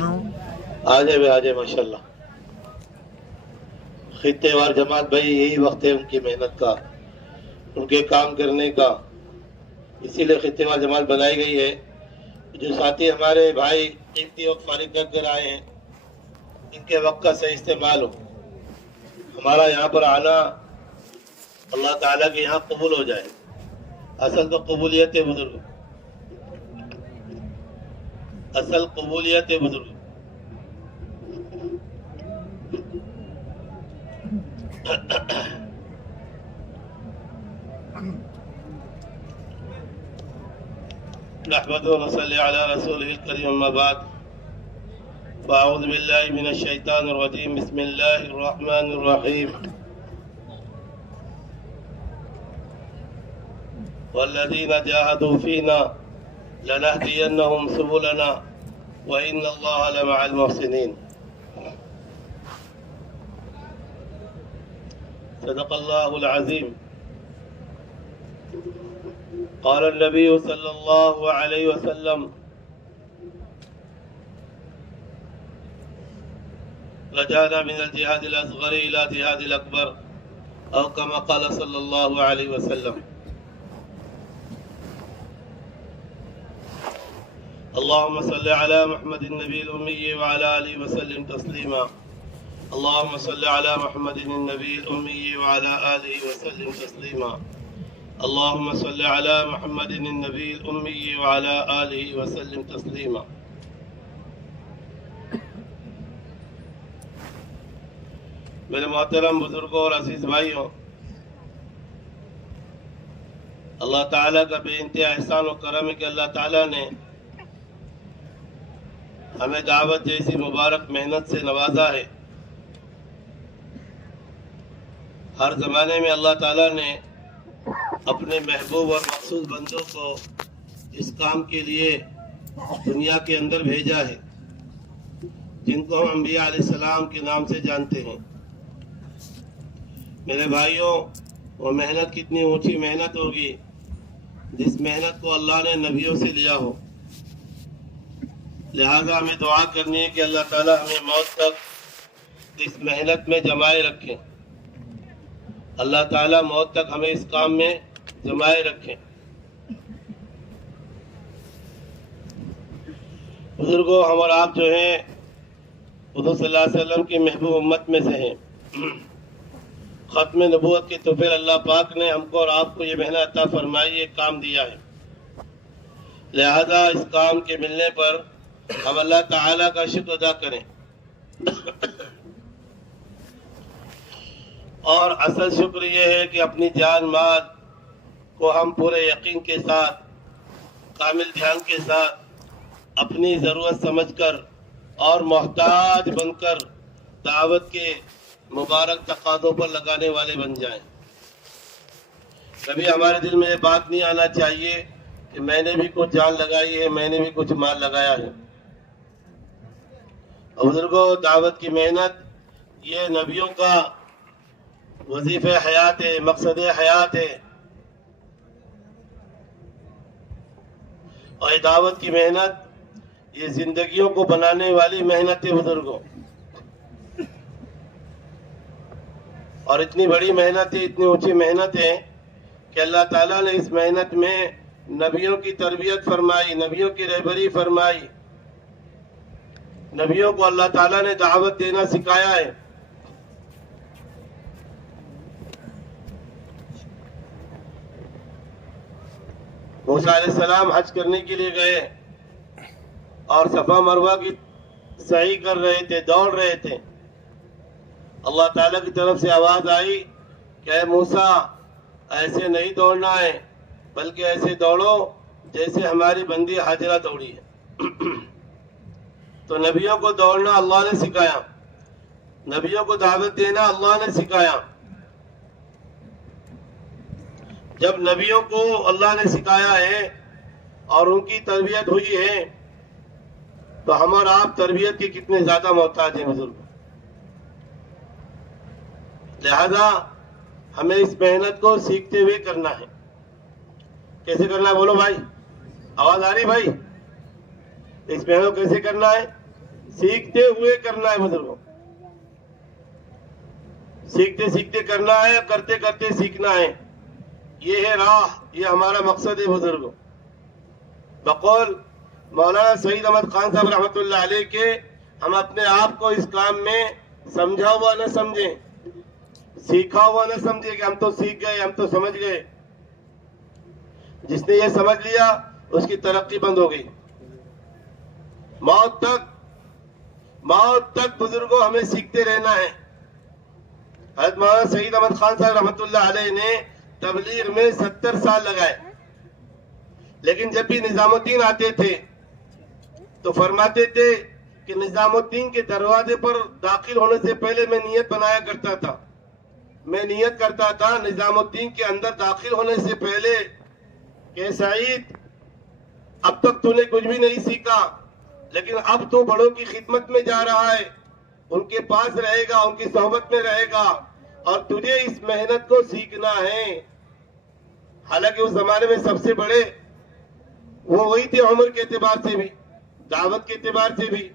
आ जाए माशाल्लाह। खित्तेवार जमात भाई, यही वक्त है उनकी मेहनत का, उनके काम करने का, इसीलिए खित्तेवार जमात बनाई गई है। जो साथी हमारे भाई कीमती वक्त फारिग कर आए हैं, इनके वक्त का सही इस्तेमाल हो। हमारा यहाँ पर आना अल्लाह ताला के यहाँ कबूल हो जाए। असल तो कबूलियत है बुजुर्ग, असल कबूलियत है बुजुर्ग। नहमदुहु व नसल्ली अला रसूलिहिल करीम, अम्मा बाद, फ़अऊज़ु बिल्लाहि मिनश शैतानिर रजीम, बिस्मिल्लाहिर रहमानिर रहीम। वल्लज़ीना जाहदू फ़ीना लनहदियन्नहुम सुबुलना व इन्नल्लाहा लमअल मुहसिनीन। सदक़ल्लाहुल अज़ीम। क़ाल नबी सल्लल्लाहु अलैहि वसल्लम, रजाना मिनल जिहादिल असग़र इला जिहादिल अकबर, औ कमा क़ाल सल्लल्लाहु अलैहि वसल्लम। अल्लाहुम्मा सल्लि अला मुहम्मदिन नबील उम्मी व अला आलिहि वसल्लिम तस्लीमा। अल्लाहुम्मा सल्लि अला मुहम्मदिन नबील उम्मी व अला आलिहि वसल्लिम तस्लीमा। अल्लाहुम्मा सल्लि अला मुहम्मदिन नबील उम्मी व अला आलिहि वसल्लिम तस्लीमा। मेरे मोहतरम बुजुर्गों और अजीज भाइयों, अल्लाह ताला का बेइंतहा एहसान और करम है कि अल्लाह ताला ने हमें दावत जैसी मुबारक मेहनत से नवाजा है। हर ज़माने में अल्लाह ताला ने अपने महबूब और मखसूस बंदों को इस काम के लिए दुनिया के अंदर भेजा है, जिनको हम अंबिया अलैहिस्सलाम के नाम से जानते हैं। मेरे भाइयों, वो मेहनत कितनी ऊंची मेहनत होगी जिस मेहनत को अल्लाह ने नबियों से लिया हो। लिहाजा हमें दुआ करनी है कि अल्लाह ताला हमें मौत तक इस मेहनत में जमाए रखें। अल्लाह ताला मौत तक हमें इस काम में जमाए रखें। बुजुर्गों, हम और आप जो हैं हुज़ूर सल्लल्लाहु अलैहि वसल्लम की महबूब उम्मत में से हैं। ख़त्म नबूवत के तो फिर अल्लाह पाक ने हमको और आपको ये मेहनत अता फरमाई, ये काम दिया है। लिहाजा इस काम के मिलने पर हम अल्लाह ताला का शुक्र अदा करें। और असल शुक्र ये है कि अपनी जान माल को हम पूरे यकीन के साथ, कामिल ध्यान के साथ, अपनी ज़रूरत समझकर और मोहताज बनकर दावत के मुबारक तकाज़ों पर लगाने वाले बन जाएं। कभी हमारे दिल में ये बात नहीं आना चाहिए कि मैंने भी कुछ जान लगाई है, मैंने भी कुछ माल लगाया है। बुजुर्गों, दावत की मेहनत ये नबियों का वजीफ़े हयात है, मकसद हयात है। और दावत की मेहनत ये जिंदगियों को बनाने वाली मेहनत है बुजुर्गों। और इतनी बड़ी मेहनत है, इतनी ऊंची मेहनत है कि अल्लाह ताला ने इस मेहनत में नबियों की तरबियत फरमाई, नबियों की रहबरी फरमाई। नबियों को अल्लाह ताला ने दावत देना सिखाया है। मूसा अलैहिस्सलाम हज करने के लिए गए और सफा मरवा की सही कर रहे थे, दौड़ रहे थे। अल्लाह ताला की तरफ से आवाज आई कि ऐ मूसा, ऐसे नहीं दौड़ना है, बल्कि ऐसे दौड़ो जैसे हमारी बंदी हाजरा दौड़ी है। तो नबियों को दौड़ना अल्लाह ने सिखाया, नबियों को दावत देना अल्लाह ने सिखाया। जब नबियों को अल्लाह ने सिखाया है और उनकी तरबियत हुई है, तो हम और आप तरबियत के कितने ज्यादा मोहताज हैं बुजुर्ग। लिहाजा हमें इस मेहनत को सीखते हुए करना है। कैसे करना है बोलो भाई, आवाज आ रही भाई? इस मेहनत को कैसे करना है? सीखते हुए करना है बुजुर्गों, सीखते सीखते करना है, करते करते सीखना है। ये है राह, ये हमारा मकसद है बुजुर्गों। बकौल मौलाना सईद अहमद खान साहब रहमतुल्लाह अलैह के, हम अपने आप को इस काम में समझा हुआ न समझें, सीखा हुआ न समझे कि हम तो सीख गए, हम तो समझ गए। जिसने ये समझ लिया उसकी तरक्की बंद हो गई। मौत तक बुजुर्गों हमें सीखते रहना है। हज़रत मौलाना सईद अहमद खान साहब रहमतुल्लाह अलैह ने तबलीग में 70 साल लगाए, लेकिन जब भी निजामुद्दीन आते थे तो फरमाते थे कि निजामुद्दीन के दरवाजे पर दाखिल होने से पहले मैं नियत बनाया करता था, मैं नियत करता था निजामुद्दीन के अंदर दाखिल होने से पहले कि सईद, अब तक तूने कुछ भी नहीं सीखा, लेकिन अब तू बड़ों की खिदमत में जा रहा है, उनके पास रहेगा, उनकी सोहबत में रहेगा और तुझे इस मेहनत को सीखना है। हालांकि उस जमाने में सबसे बड़े वो वही थे, उम्र के एतबार से भी, दावत के एतबार से भी,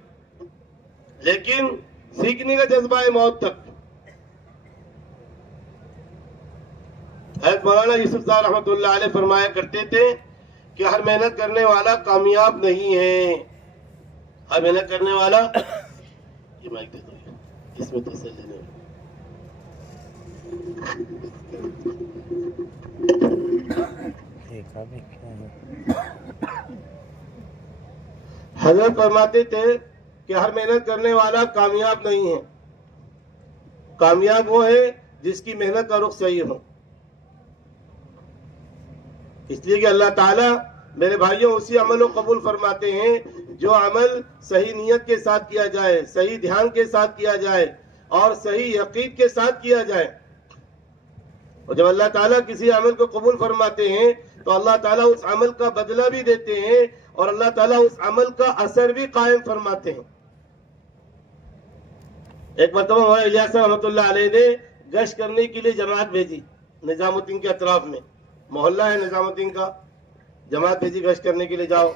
लेकिन सीखने का जज्बा है मौत तक। हज़रत मौलाना यूसुफ साहब रहमतुल्लाह अलैह फरमाया करते थे कि हर मेहनत करने वाला कामयाब नहीं है। हर मेहनत करने वाला, ये माइक दे दो, इसमें तसल्ली नहीं। हजरत फरमाते थे कि हर मेहनत करने वाला कामयाब नहीं है, कामयाब वो है जिसकी मेहनत का रुख सही हो। इसलिए कि अल्लाह ताला मेरे भाइयों उसी अमल को कबूल फरमाते हैं जो अमल सही नीयत के साथ किया जाए, सही ध्यान के साथ किया जाए और सही यकीन के साथ किया जाए। और जब अल्लाह ताला किसी अमल को कबूल फरमाते हैं तो अल्लाह ताला उस अमल का बदला भी देते हैं और अल्लाह ताला उस अमल का असर भी कायम फरमाते हैं। एक मरतबा मौलाना इलियास रहमतुल्लाह अलैह ने गश्त करने के लिए जमात भेजी निजामुद्दीन के अतराफ में, मोहल्ला है निजामुद्दीन का, जमात भेजी गश्त करने के लिए जाओ।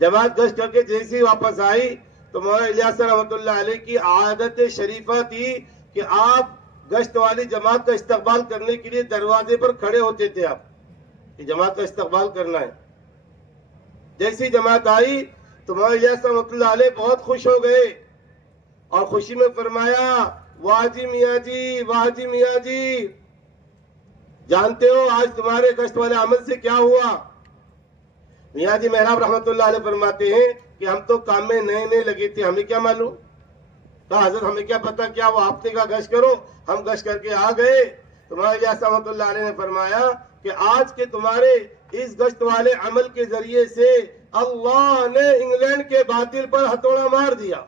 जमात गश्त करके जैसे ही वापस आई तो मौलाना इलियास रहमतुल्लाह अलैह की आदत शरीफा थी कि आप गश्त वाली जमात का इस्तकबाल करने के लिए दरवाजे पर खड़े होते थे, आप कि जमात का इस्तकबाल करना है। जैसी जमात आई तो मौलाना इलियास रहमतुल्लाह अलैह बहुत खुश हो गए और खुशी में फरमाया, वाह जी मियाँ जी, वाह जी मियाँ जी, जानते हो आज तुम्हारे गश्त वाले अमल से क्या हुआ? मियाँ जी मेहराब रहमतुल्लाह अलैह फरमाते हैं कि हम तो काम में नए नए लगे थे, हमें क्या मालूम। कहा हजरत हमें क्या पता, क्या वो आपने कहा गश्त करो, हम गश्त करके आ गए। तुम्हारे इलियास रहमतुल्लाह अलैह ने फरमाया कि आज के तुम्हारे इस गश्त वाले अमल के जरिए से अल्लाह ने इंग्लैंड के बातिल पर हथौड़ा मार दिया।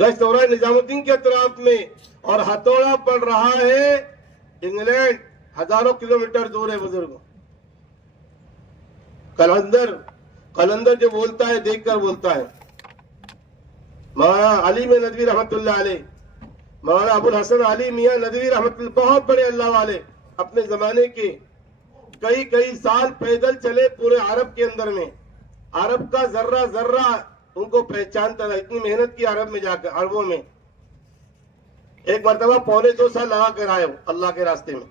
गश्त हो रहा है निजामुद्दीन के अतराफ में और हथौड़ा पड़ रहा है इंग्लैंड, हजारों किलोमीटर दूर है बुजुर्गों। कलंदर जो बोलता है देखकर बोलता है। मौलाना अली में नदवी रहमतुल्लाह अलैह, मौलाना अबुल हसन अली मियां नदवी रहमतुल्लाह, बहुत बड़े अल्लाह वाले, अपने जमाने के कई कई साल पैदल चले पूरे अरब के अंदर में, अरब का जर्रा जर्रा उनको पहचानता था, इतनी मेहनत की अरब में जाकर, अरबों में। एक मरतबा 2.25 साल लगा कर आए अल्लाह के रास्ते में,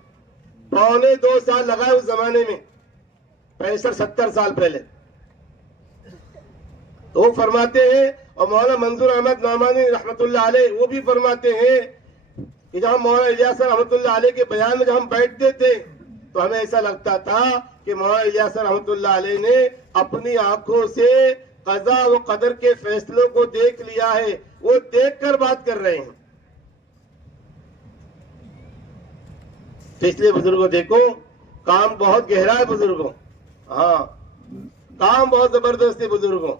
2.25 साल लगाए उस जमाने में, 65-70 साल पहले। तो वो फरमाते हैं, और मौलाना मंजूर अहमद नौमानी रहमतुल्लाह अलैह वो भी फरमाते हैं कि जब हम मौलाना इलियास रहमतुल्लाह अलैह के बयान में जब हम बैठते थे तो हमें ऐसा लगता था कि मौलाना इलियास रहमतुल्लाह अलैह ने अपनी आंखों से कज़ा व कदर के फैसलों को देख लिया है, वो देखकर बात कर रहे हैं। तो इसलिए बुजुर्गों देखो, काम बहुत गहरा है बुजुर्गों, हाँ काम बहुत जबरदस्त है बुजुर्गों।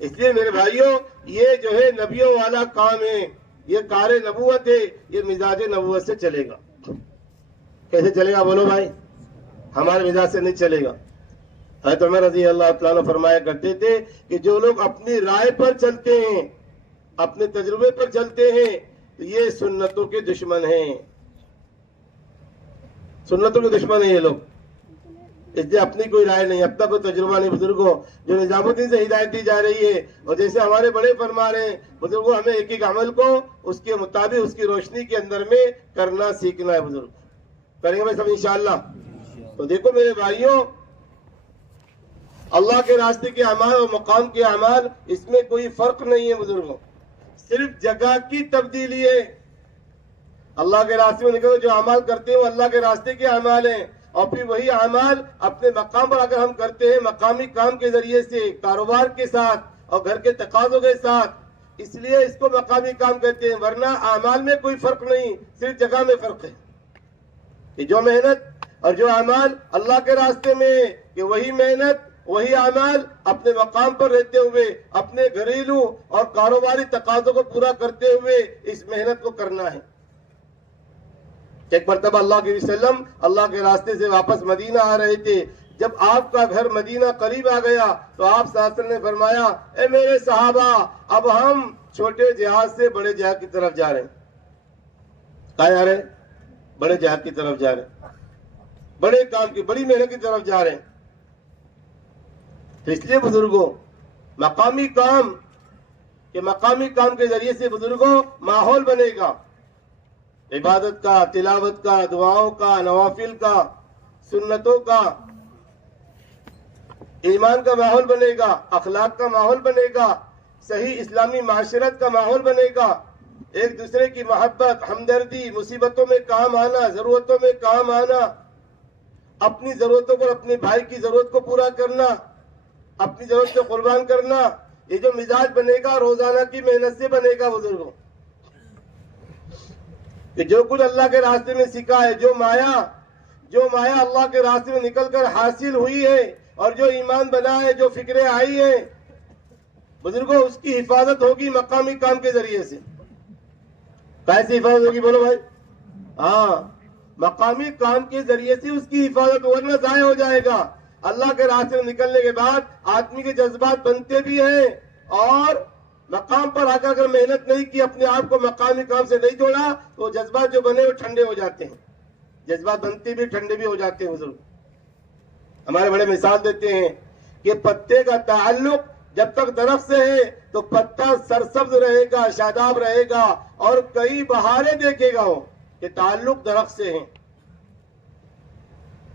इसलिए मेरे भाइयों ये जो है नबियों वाला काम है, ये कारे नबूवत है, ये मिजाज नबूवत से चलेगा। कैसे चलेगा बोलो भाई? हमारे मिजाज से नहीं चलेगा। हज़रत उमर रज़ी अल्लाह तआला फरमाया करते थे कि जो लोग अपनी राय पर चलते हैं, अपने तजुर्बे पर चलते हैं, तो ये सुन्नतों के दुश्मन हैं, सुन्नतों के दुश्मन है ये लोग। इसलिए अपनी कोई राय नहीं, अपना कोई तजुर्बा नहीं। बुजुर्गों, जो निजामुद्दीन से हिदायत दी जा रही है और जैसे हमारे बड़े फरमा रहे हैं, बुजुर्गों हमें एक एक अमल को उसके मुताबिक उसकी रोशनी के अंदर में करना सीखना है। बुजुर्ग करेंगे भाई सब इंशाअल्लाह। तो देखो मेरे भाइयों, अल्लाह के रास्ते के अमाल और मकाम के अमाल, इसमें कोई फर्क नहीं है बुजुर्गों, सिर्फ जगह की तब्दीली है। अल्लाह के रास्ते में निकल जो अमाल करते हैं वो अल्लाह के रास्ते के अमाल हैं, और फिर वही अमाल अपने मकाम पर अगर हम करते हैं मकामी काम के जरिए से, कारोबार के साथ और घर के तकाजों के साथ, इसलिए इसको मकामी काम कहते हैं। वरना अमाल में कोई फर्क नहीं, सिर्फ जगह में फर्क है। कि जो मेहनत और जो अमाल अल्लाह के रास्ते में, कि वही मेहनत वही अमाल अपने मकाम पर रहते हुए अपने घरेलू और कारोबारी तकाजों को पूरा करते हुए इस मेहनत को करना है। एक मरतबा अल्लाह के वसल्लम अल्लाह के रास्ते से वापस मदीना आ रहे थे। जब आपका घर मदीना करीब आ गया तो आप साहब ने फरमाया, ए मेरे सहाबा, अब हम छोटे जहाज से बड़े जहाज की तरफ जा रहे हैं। कहाँ जा रहे हैं? बड़े जहाज की तरफ जा रहे हैं, बड़े काम की बड़ी मेहनत की तरफ जा रहे हैं। तो इसलिए बुजुर्गों, मकामी काम के जरिए से बुजुर्गों माहौल बनेगा, इबादत का, तिलावत का, दुआओं का, नवाफिल का, सुन्नतों का, ईमान का माहौल बनेगा, अखलाक का माहौल बनेगा, सही इस्लामी माशरत का माहौल बनेगा, एक दूसरे की मोहब्बत, हमदर्दी, मुसीबतों में काम आना, जरूरतों में काम आना, अपनी जरूरतों पर अपने भाई की जरूरत को पूरा करना, अपनी जरूरत से कुर्बान करना, ये जो मिजाज बनेगा रोजाना की मेहनत से बनेगा बुजुर्गों। कि जो कुछ अल्लाह के रास्ते में सीखा है, जो माया अल्लाह के रास्ते में निकलकर हासिल हुई है और जो ईमान बना है, जो फिक्रें आई है बुजुर्गों, उसकी हिफाजत होगी मकामी काम के जरिए से। कैसे हिफाजत होगी बोलो भाई? हाँ, मकामी काम के जरिए से उसकी हिफाजत, वरना जाया हो जाएगा। अल्लाह के रास्ते में निकलने के बाद आदमी के जज्बात बनते भी हैं, और मकाम पर आकर अगर मेहनत नहीं की, अपने आप को मकामी काम से नहीं जोड़ा, तो जज्बात जो बने वो ठंडे हो जाते हैं। जज्बात बनते भी ठंडे भी हो जाते हैं बुजुर्ग। हमारे बड़े मिसाल देते हैं कि पत्ते का ताल्लुक जब तक दरख्त से है तो पत्ता सरसब्ज रहेगा, शादाब रहेगा और कई बहारें देखेगा वो, कि ताल्लुक दरख्त से है।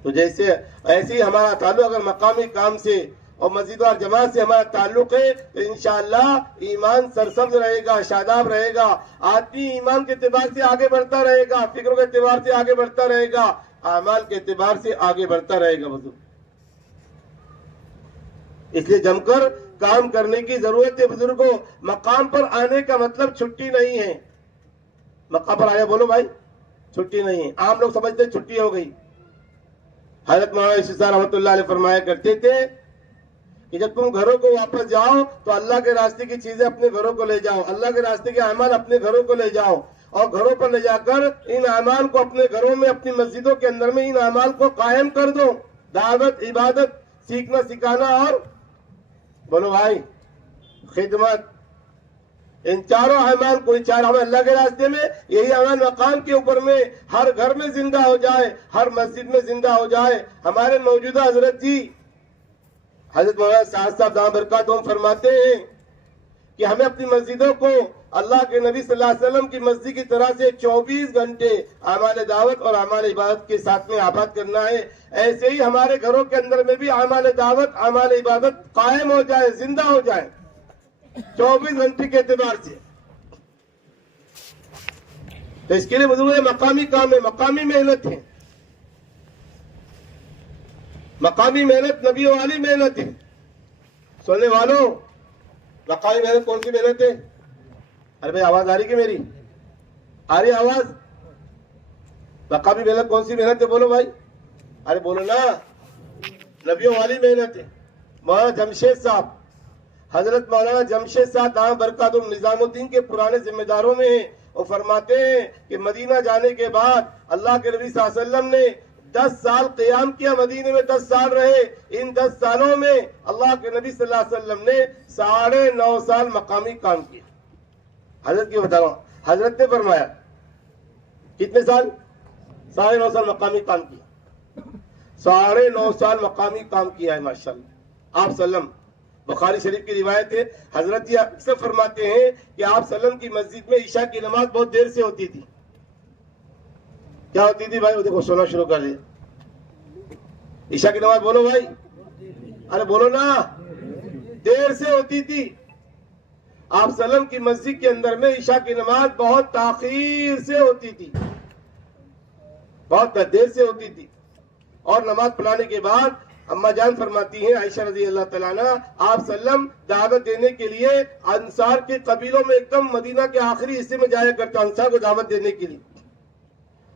तो जैसे ऐसे ही हमारा ताल्लुक अगर मकामी काम से और मस्जिद और जमात से हमारा ताल्लुक है तो इंशाअल्लाह ईमान सरसब्ज रहेगा, शादाब रहेगा। आदमी ईमान के एतबार से आगे बढ़ता रहेगा, फिक्रों के एतबार से आगे बढ़ता रहेगा, आमाल के एतबार से आगे बढ़ता रहेगा बुजुर्ग। इसलिए जमकर काम करने की जरूरत है बुजुर्गों। मकाम पर आने का मतलब छुट्टी नहीं है। मकाम पर आया बोलो भाई, छुट्टी नहीं है। आम लोग समझते छुट्टी हो गई। हजरत मौलाना इस्माइल रहमतुल्लाह अलैह फरमाया करते थे कि जब तुम घरों को वापस जाओ तो अल्लाह के रास्ते की चीजें अपने घरों को ले जाओ, अल्लाह के रास्ते के अमाल अपने घरों को ले जाओ, और घरों पर ले जाकर इन अमाल को अपने घरों में, अपनी मस्जिदों के अंदर में इन अमाल को कायम कर दो। दावत, इबादत, सीखना सिखाना और बोलो भाई खिदमत, इन चारों अमाल, कोई चार अमाल अल्लाह के रास्ते में, यही अमाल मकाम के ऊपर में हर घर में जिंदा हो जाए, हर मस्जिद में जिंदा हो जाए। हमारे मौजूदा हजरत जी हजरत मौलाना साहब दाम बरकातहू फरमाते हैं कि हमें अपनी मस्जिदों को अल्लाह के नबी सल्लल्लाहु अलैहि वसल्लम की मस्जिद की तरह से 24 घंटे आमाल दावत और आमाल इबादत के साथ में आबाद करना है। ऐसे ही हमारे घरों के अंदर में भी आमाल दावत, आमाल इबादत कायम हो जाए, जिंदा हो जाए 24 घंटे के एतबार से। तो इसके लिए बुजुर्ग मकामी काम है, मकामी मेहनत है, मकामी मेहनत नबियों वाली मेहनत है। सुनने वालों, मकामी मेहनत कौन सी मेहनत है? अरे भाई आवाज आ रही कि मेरी? आ रही आवाज? मकामी मेहनत कौन सी मेहनत है बोलो भाई? अरे बोलो ना, नबियों वाली मेहनत है। मौलाना जमशेद साहब, हजरत मौलाना जमशेद साहब दाम बरकातहू निजामुद्दीन के पुराने जिम्मेदारों में हैं। वो फरमाते हैं कि मदीना जाने के बाद अल्लाह के नबी सल्लल्लाहु अलैहि वसल्लम ने 10 साल क़याम किया, मदीने में 10 साल रहे। इन 10 सालों में अल्लाह के नबी सल्लल्लाहु अलैहि वसल्लम ने 9.5 साल मकामी काम किया। हजरत की बता रहा हूँ, हजरत ने फरमाया कितने साल? 9.5 साल मकामी काम किया। 9.5 साल मकामी काम किया है माशाल्लाह। आप सल्लम, बुखारी शरीफ की रिवायत है, हजरत जी अक्सर फरमाते हैं कि आप सल्लम की मस्जिद में ईशा की नमाज बहुत देर से होती थी। क्या होती थी भाई? वो देखो सोना शुरू कर दिया। ईशा की नमाज बोलो भाई, अरे बोलो ना, देर से होती थी। आप सल्लम की मस्जिद के अंदर में ईशा की नमाज बहुत ताखीर से होती थी, बहुत देर से होती थी। और नमाज पढ़ाने के बाद अम्मा जान फरमाती हैं आयशा रजी अल्लाह तआला अन्हा, आप सल्लम दावत देने के लिए अंसार के कबीलों में एकदम मदीना के आखिरी हिस्से में जाया करते, अंसार को दावत देने के लिए।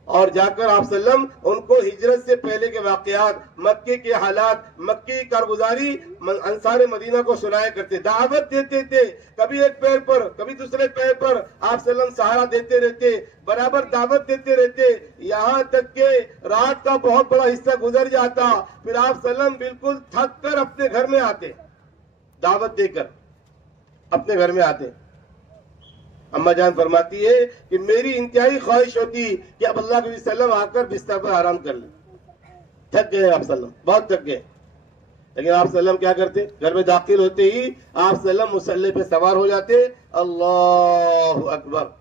और जाकर आप सल्लम उनको हिजरत से पहले के वाकयात, मक्के के हालात, मक्के की कारगुजारी अंसार मदीना को सुनाया करते, दावत देते थे। कभी एक पैर पर, कभी दूसरे पैर पर आप सल्लम सहारा देते रहते, बराबर दावत देते रहते, यहाँ तक के रात का बहुत बड़ा हिस्सा गुजर जाता, फिर आप सल्लम बिल्कुल थक कर अपने घर में आते, दावत देकर अपने घर में आते। अम्मा जान फरमाती है कि मेरी इंतहाई ख्वाहिश होती कि अब अल्लाह के सल्लम आकर बिस्तर पर आराम कर ले, थक गए आप सल्लम, बहुत थक गए। लेकिन आप सल्लम क्या करते? घर में दाखिल होते ही आप सल्लम मुसल्ले पे सवार हो जाते, अल्लाहु अकबर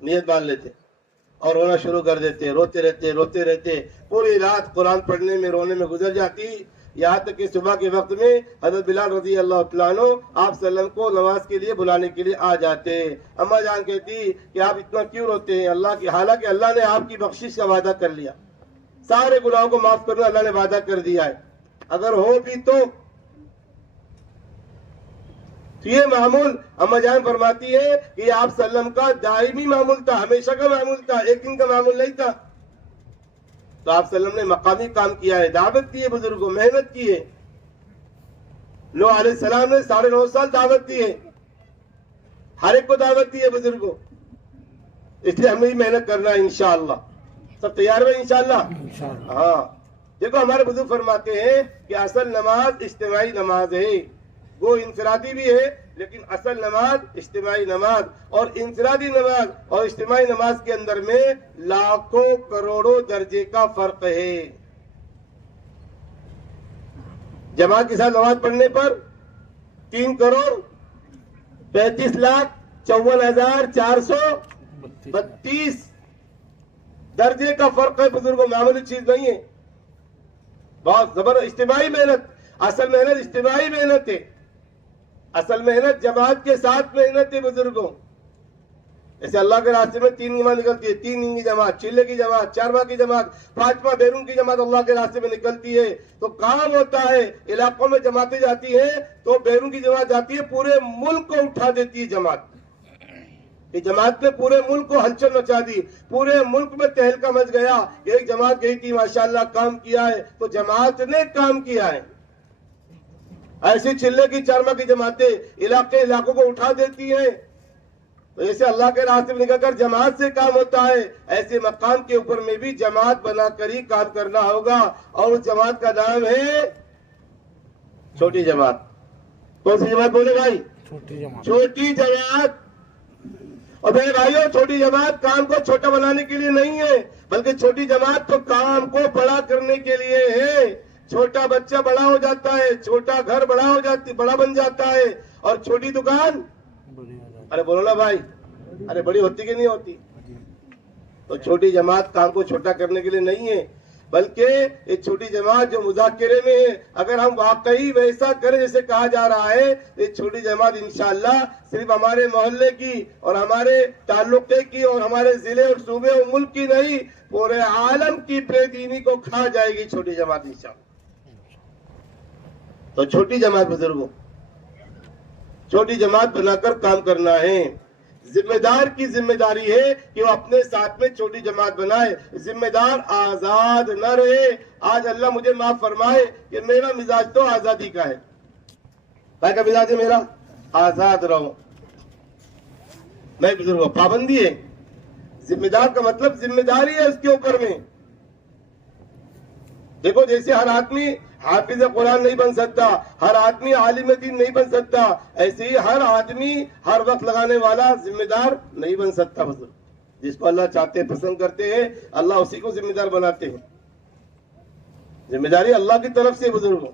नियत मान लेते और रोना शुरू कर देते, रोते रहते, पूरी रात कुरान पढ़ने में, रोने में गुजर जाती। यहाँ तक कि सुबह के वक्त में हज़रत बिलाल रज़ी अल्लाह तआला अन्हु आप सल्लम को नमाज के लिए बुलाने के लिए आ जाते। अम्मा जान कहती कि आप इतना क्यों रोते हैं? अल्लाह की, हालांकि अल्लाह ने आपकी बख्शिश का वादा कर लिया, सारे गुनाहों को माफ करना अल्लाह ने वादा कर दिया है, अगर हो भी तो ये मामूल अम्मा जान फरमाती है कि आप सल्लम का दायमी मामूल था, हमेशा का मामूल था, एक दिन का मामूल नहीं था। तो आप सल्लम ने मकामी काम किया है, दावत की है, बुजुर्गों मेहनत की है। नूह अलैहिस्सलाम ने 9.5 साल दावत दी है, हर एक को दावत दी है बुजुर्गों। इसलिए हमें ही मेहनत करना है इंशाअल्लाह। सब तैयार है इंशाअल्लाह? हाँ, देखो हमारे बुजुर्ग फरमाते हैं कि असल नमाज इज्तिमाई नमाज है, वो इंफरादी भी है लेकिन असल नमाज इज्तिमाई नमाज, और इंफरादी नमाज और इज्तिमाई नमाज के अंदर में लाखों करोड़ों दर्जे का फर्क है। जमात के साथ नमाज पढ़ने पर 3,35,54,432 दर्जे का फर्क है बुजुर्गों, मामूली चीज नहीं है, बहुत जबरदस्त इज्तिमाई मेहनत। असल मेहनत इज्तिमाई मेहनत है, असल मेहनत जमात के साथ मेहनत है बुजुर्गों। जैसे अल्लाह के रास्ते में 3 जमात निकलती है, 3 दिन की जमात, चिल्ले की जमात, 4वां की जमात, 5वां बैरून की जमात अल्लाह के रास्ते में निकलती है। तो काम होता है, इलाकों में जमातें जाती है तो बैरून की जमात जाती है, पूरे मुल्क को उठा देती है जमात। ये जमात ने पूरे मुल्क को हलचल मचा दी, पूरे मुल्क में तहलका मच गया। एक जमात गई थी माशाल्लाह, काम किया है, तो जमात ने काम किया है। ऐसी चिल्ले की, 4वां की जमातें इलाकों को उठा देती हैं। तो ऐसे अल्लाह के रास्ते में निकलकर जमात से काम होता है, ऐसे मकाम के ऊपर में भी जमात बनाकर ही काम करना होगा। और उस जमात का नाम है छोटी जमात। कौन सी जमात बोले भाई? छोटी जमात। और मेरे भाइयों, छोटी जमात काम को छोटा बनाने के लिए नहीं है, बल्कि छोटी जमात तो काम को बड़ा करने के लिए है। छोटा बच्चा बड़ा हो जाता है, छोटा घर बड़ा बन जाता है, और छोटी दुकान, अरे बोलो ना भाई, अरे बड़ी होती कि नहीं होती? तो छोटी जमात काम को छोटा करने के लिए नहीं है, बल्कि ये छोटी जमात जो मुज़ाकिरे में है, अगर हम वाकई वैसा करें जैसे कहा जा रहा है, तो ये छोटी जमात इंशाअल्लाह सिर्फ हमारे मोहल्ले की और हमारे ताल्लुके की और हमारे जिले और सूबे और मुल्क की नहीं, पूरे आलम की बेदीनी को खा जाएगी छोटी जमात इंशाअल्लाह। तो छोटी जमात बुजुर्गों, छोटी जमात बनाकर काम करना है। जिम्मेदार की जिम्मेदारी है कि वो अपने साथ में छोटी जमात बनाए, जिम्मेदार आजाद न रहे। आज अल्लाह मुझे माफ फरमाए कि मेरा मिजाज तो आजादी का है, भाई का मिजाज है मेरा, आजाद रहो। नहीं बुजुर्गों, पाबंदी है। जिम्मेदार का मतलब जिम्मेदारी है उसके ऊपर में। देखो, जैसे हर आदमी हाफिज कुरान नहीं बन सकता, हर आदमी आलिम दीन नहीं बन सकता, ऐसे ही हर आदमी हर वक्त लगाने वाला जिम्मेदार नहीं बन सकता। बुजुर्ग, जिसको अल्लाह चाहते पसंद करते हैं, अल्लाह उसी को जिम्मेदार बनाते हैं। जिम्मेदारी अल्लाह की तरफ से बुजुर्गों,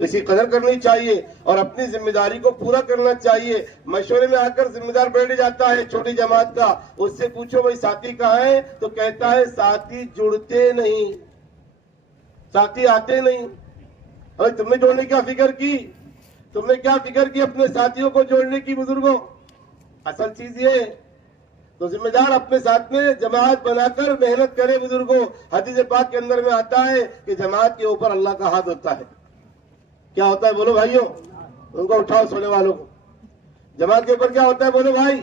इसकी कदर करनी चाहिए और अपनी जिम्मेदारी को पूरा करना चाहिए। मशवरे में आकर जिम्मेदार बैठ जाता है छोटी जमात का, उससे पूछो भाई साथी कहाँ है, तो कहता है साथी जुड़ते नहीं, साथी आते नहीं। अरे तुमने जोड़ने क्या फिक्र की, तुमने क्या फिक्र की अपने साथियों को जोड़ने की बुजुर्गों? असल चीज ये, तो जिम्मेदार अपने साथ में जमात बनाकर मेहनत करे बुजुर्गों। हदीस पाक के अंदर में आता है कि जमात के ऊपर अल्लाह का हाथ होता है। क्या होता है बोलो भाइयों? उनको उठाओ सोने वालों को। जमात के ऊपर क्या होता है बोलो भाई?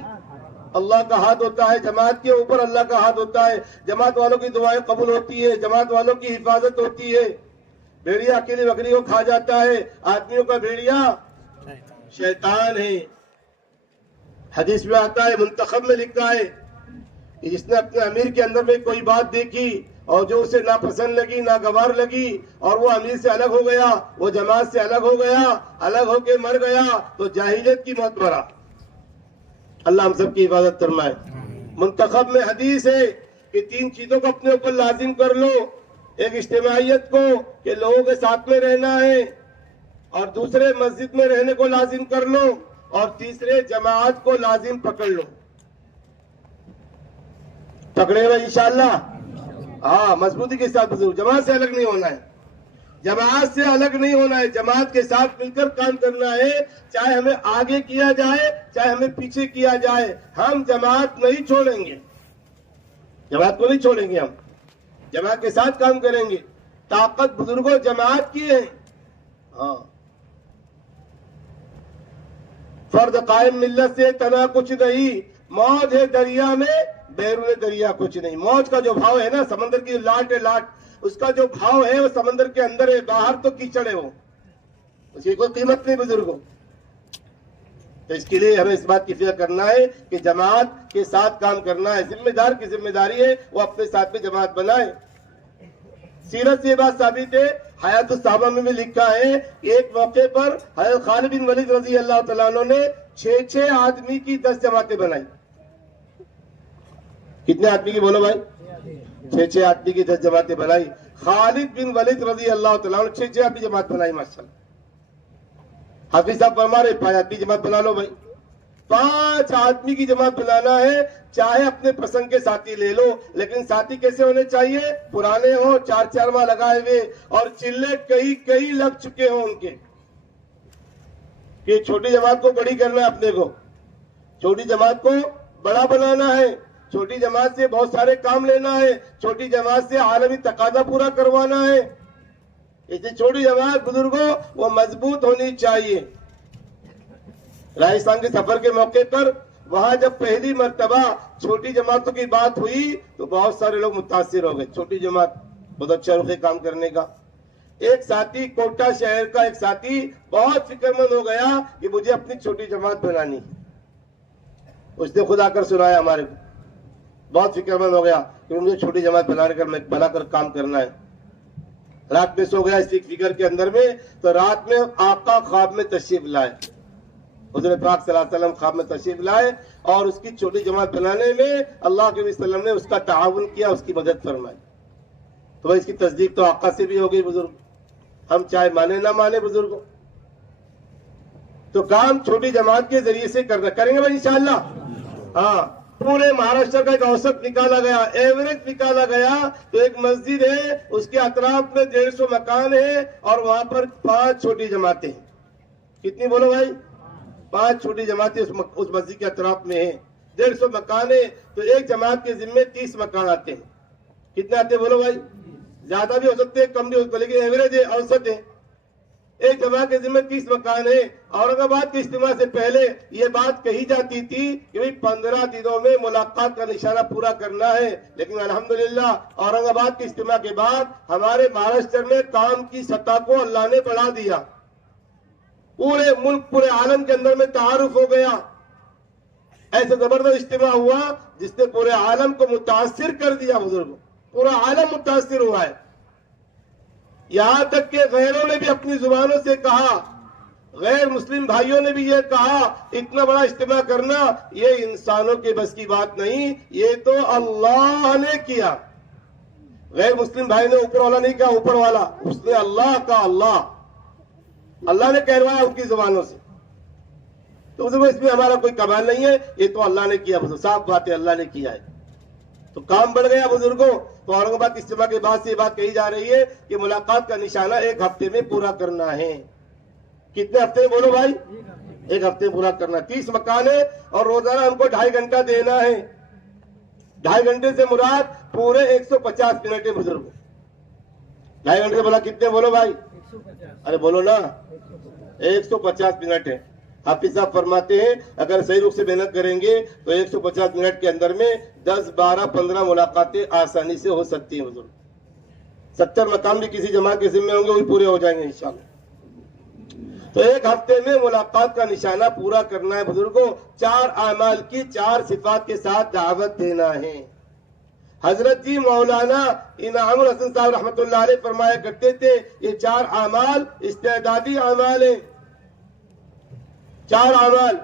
अल्लाह का हाथ होता है। जमात के ऊपर अल्लाह का हाथ होता है। जमात वालों की दुआएं कबूल होती है, जमात वालों की हिफाजत होती है। भेड़िया अकेली बकरी को खा जाता है, आदमियों का भेड़िया शैतान है। हदीस में आता है, मुंतखब में लिखा है कि जिसने अपने अमीर के अंदर में कोई बात देखी और जो उसे नापसंद लगी, नागवार लगी और वो अमीर से अलग हो गया, वो जमात से अलग हो गया, अलग होके मर गया, तो जाहिलियत की मौत मरा। अल्लाह हम सब की हिफाजत फरमाए। मुंतखब में हदीस है कि 3 चीजों को अपने ऊपर लाजिम कर लो। एक इज्तिमाइयत को कि लोगों के साथ में रहना है, और दूसरे मस्जिद में रहने को लाजिम कर लो, और तीसरे जमात को लाजिम पकड़ लो। पकड़ेगा इंशाअल्लाह। हाँ, मजबूती के साथ जमात से अलग नहीं होना है, जमात से अलग नहीं होना है, जमात के साथ मिलकर काम करना है। चाहे हमें आगे किया जाए, चाहे हमें पीछे किया जाए, हम जमात नहीं छोड़ेंगे, जमात को नहीं छोड़ेंगे। हम जमात के साथ काम करेंगे। ताकत बुजुर्गों जमात की है। हाँ, फर्द कायम मिल्लत से तना कुछ नहीं, मौज है दरिया में बैरून दरिया कुछ नहीं। मौज का जो भाव है ना, समंदर की लाट है, लाट उसका जो भाव है वो समंदर के अंदर है, बाहर तो कीचड़ है, वो उसकी कोई कीमत नहीं बुजुर्गों। तो इसके लिए हमें इस बात की फिक्र करना है कि जमात के साथ काम करना है। जिम्मेदार की जिम्मेदारी है वो अपने साथ में जमात बनाए। सीरत से ये बात साबित है, हयात सहाबा में भी लिखा है, एक मौके पर हज़रत खालिद बिन वलीद रजी अल्लाह तआला अन्हु ने 6 आदमी की 10 जमातें बनाई। कितने आदमी की बोलो भाई? 6 आदमी की 10 जमातें बनाई। खालिद बिन वलीद रजी अल्लाह तआला अन्हु 6 आदमी जमात बनाई। माशाल्लाह, हाफिज साहब फरमा रहे 5 आदमी जमात बना लो भाई। 5 आदमी की जमात बनाना है, चाहे अपने पसंद के साथी ले लो, लेकिन साथी कैसे होने चाहिए? पुराने हो, 4-4 माह लगाए हुए और चिल्ले कई लग चुके हो उनके। कि छोटी जमात को बड़ी करना है, अपने को छोटी जमात को बड़ा बनाना है, छोटी जमात से बहुत सारे काम लेना है, छोटी जमात से आलमी तकादा पूरा करवाना है। इसलिए छोटी जमात बुजुर्गों वो मजबूत होनी चाहिए। राजस्थान के सफर के मौके पर वहां जब पहली मर्तबा छोटी जमातों की बात हुई तो बहुत सारे लोग मुतासिर हो गए। छोटी जमात बहुत अच्छा रुख काम करने का। एक साथी, कोटा शहर का एक साथी बहुत फिक्रमंद हो गया कि मुझे अपनी छोटी जमात बनानी। उसने खुद आकर सुनाया हमारे को, बहुत फिक्रमंद हो गया कि मुझे छोटी जमात बनाकर काम करना है। रात में सो गया इसी फिक्र के अंदर में, तो रात में आका ख्वाब में तशरीफ लाए, हुज़ूर पाक सल्लल्लाहु अलैहि वसल्लम ख्वाब में तशरीफ लाए और उसकी छोटी जमात बनाने में अल्लाह के वसल्लम ने उसका ताउन किया, उसकी मदद फरमाई। तो भाई इसकी तस्दीक तो आका से भी हो गई बुजुर्ग, हम चाहे माने ना माने बुजुर्गों। तो काम छोटी जमात के जरिए से करेंगे भाई इंशाअल्लाह। हाँ, पूरे महाराष्ट्र का एक औसत निकाला गया, एवरेज निकाला गया, तो एक मस्जिद है, उसके अतराफ में 150 मकान है और वहां पर 5 छोटी जमातें हैं। कितनी बोलो भाई? 5 छोटी जमातें उस मस्जिद के अतराफ में है। 150 मकान है, तो एक जमात के जिम्मे 30 मकान आते हैं। कितने आते हैं बोलो भाई? ज्यादा भी हो सकते हैं, कम भी हो सकते हैं, लेकिन एवरेज है, औसत है। एक जमात के जिम्मे 30 मकान है। औरंगाबाद के इज्तिमा से पहले ये बात कही जाती थी कि भाई 15 दिनों में मुलाकात का निशाना पूरा करना है, लेकिन अल्हम्दुलिल्लाह औरंगाबाद के इज्तिमा के बाद हमारे महाराष्ट्र में काम की सतह को अल्लाह ने बढ़ा दिया। पूरे मुल्क, पूरे आलम के अंदर में तारुफ हो गया। ऐसा जबरदस्त इज्तिमा हुआ जिसने पूरे आलम को मुतासिर कर दिया बुजुर्गों, पूरा आलम मुतासिर हुआ है। यहां तक के गैरों ने भी अपनी जुबानों से कहा, गैर मुस्लिम भाइयों ने भी ये कहा, इतना बड़ा इज्तिमा करना ये इंसानों के बस की बात नहीं, ये तो अल्लाह ने किया। गैर मुस्लिम भाई ने ऊपर वाला नहीं कहा, ऊपर वाला, उसने अल्लाह का, अल्लाह ने कहलवाया उनकी जुबानों से। तो इसमें हमारा कोई कमाल नहीं है, ये तो अल्लाह ने किया, साफ बात है, अल्लाह ने किया है। तो काम बढ़ गया बुजुर्गों। तो औरंगाबाद इज्तिमा के बाद से ये बात कही जा रही है कि मुलाकात का निशाना 1 हफ्ते में पूरा करना है। कितने हफ्ते में बोलो भाई? 1 हफ्ते में पूरा करना। 30 मकान है और रोजाना हमको 2.5 घंटा देना है। 2.5 घंटे से मुराद पूरे 150 मिनट है बुजुर्गों। 2.5 घंटे बोला कितने बोलो भाई? अरे बोलो ना, 150 मिनट है। हाफिज साहब फरमाते हैं अगर सही रूप से मेहनत करेंगे तो 150 मिनट के अंदर में 10, 12, 15 मुलाकातें आसानी से हो सकती हैं बुजुर्ग। 70 मकाम भी किसी जमात के जिम्मे होंगे, वही पूरे हो जाएंगे इंशाल्लाह। तो 1 हफ्ते में मुलाकात का निशाना पूरा करना है बुजुर्गों। 4 आमाल की 4 सिफात के साथ दावत देना है। हजरत जी मौलाना इनामुल हसन साहब रहमतुल्लाह अलैह फरमाया करते थे ये 4 आमाल इस्तेदादी आमाल है। 4 आमाल,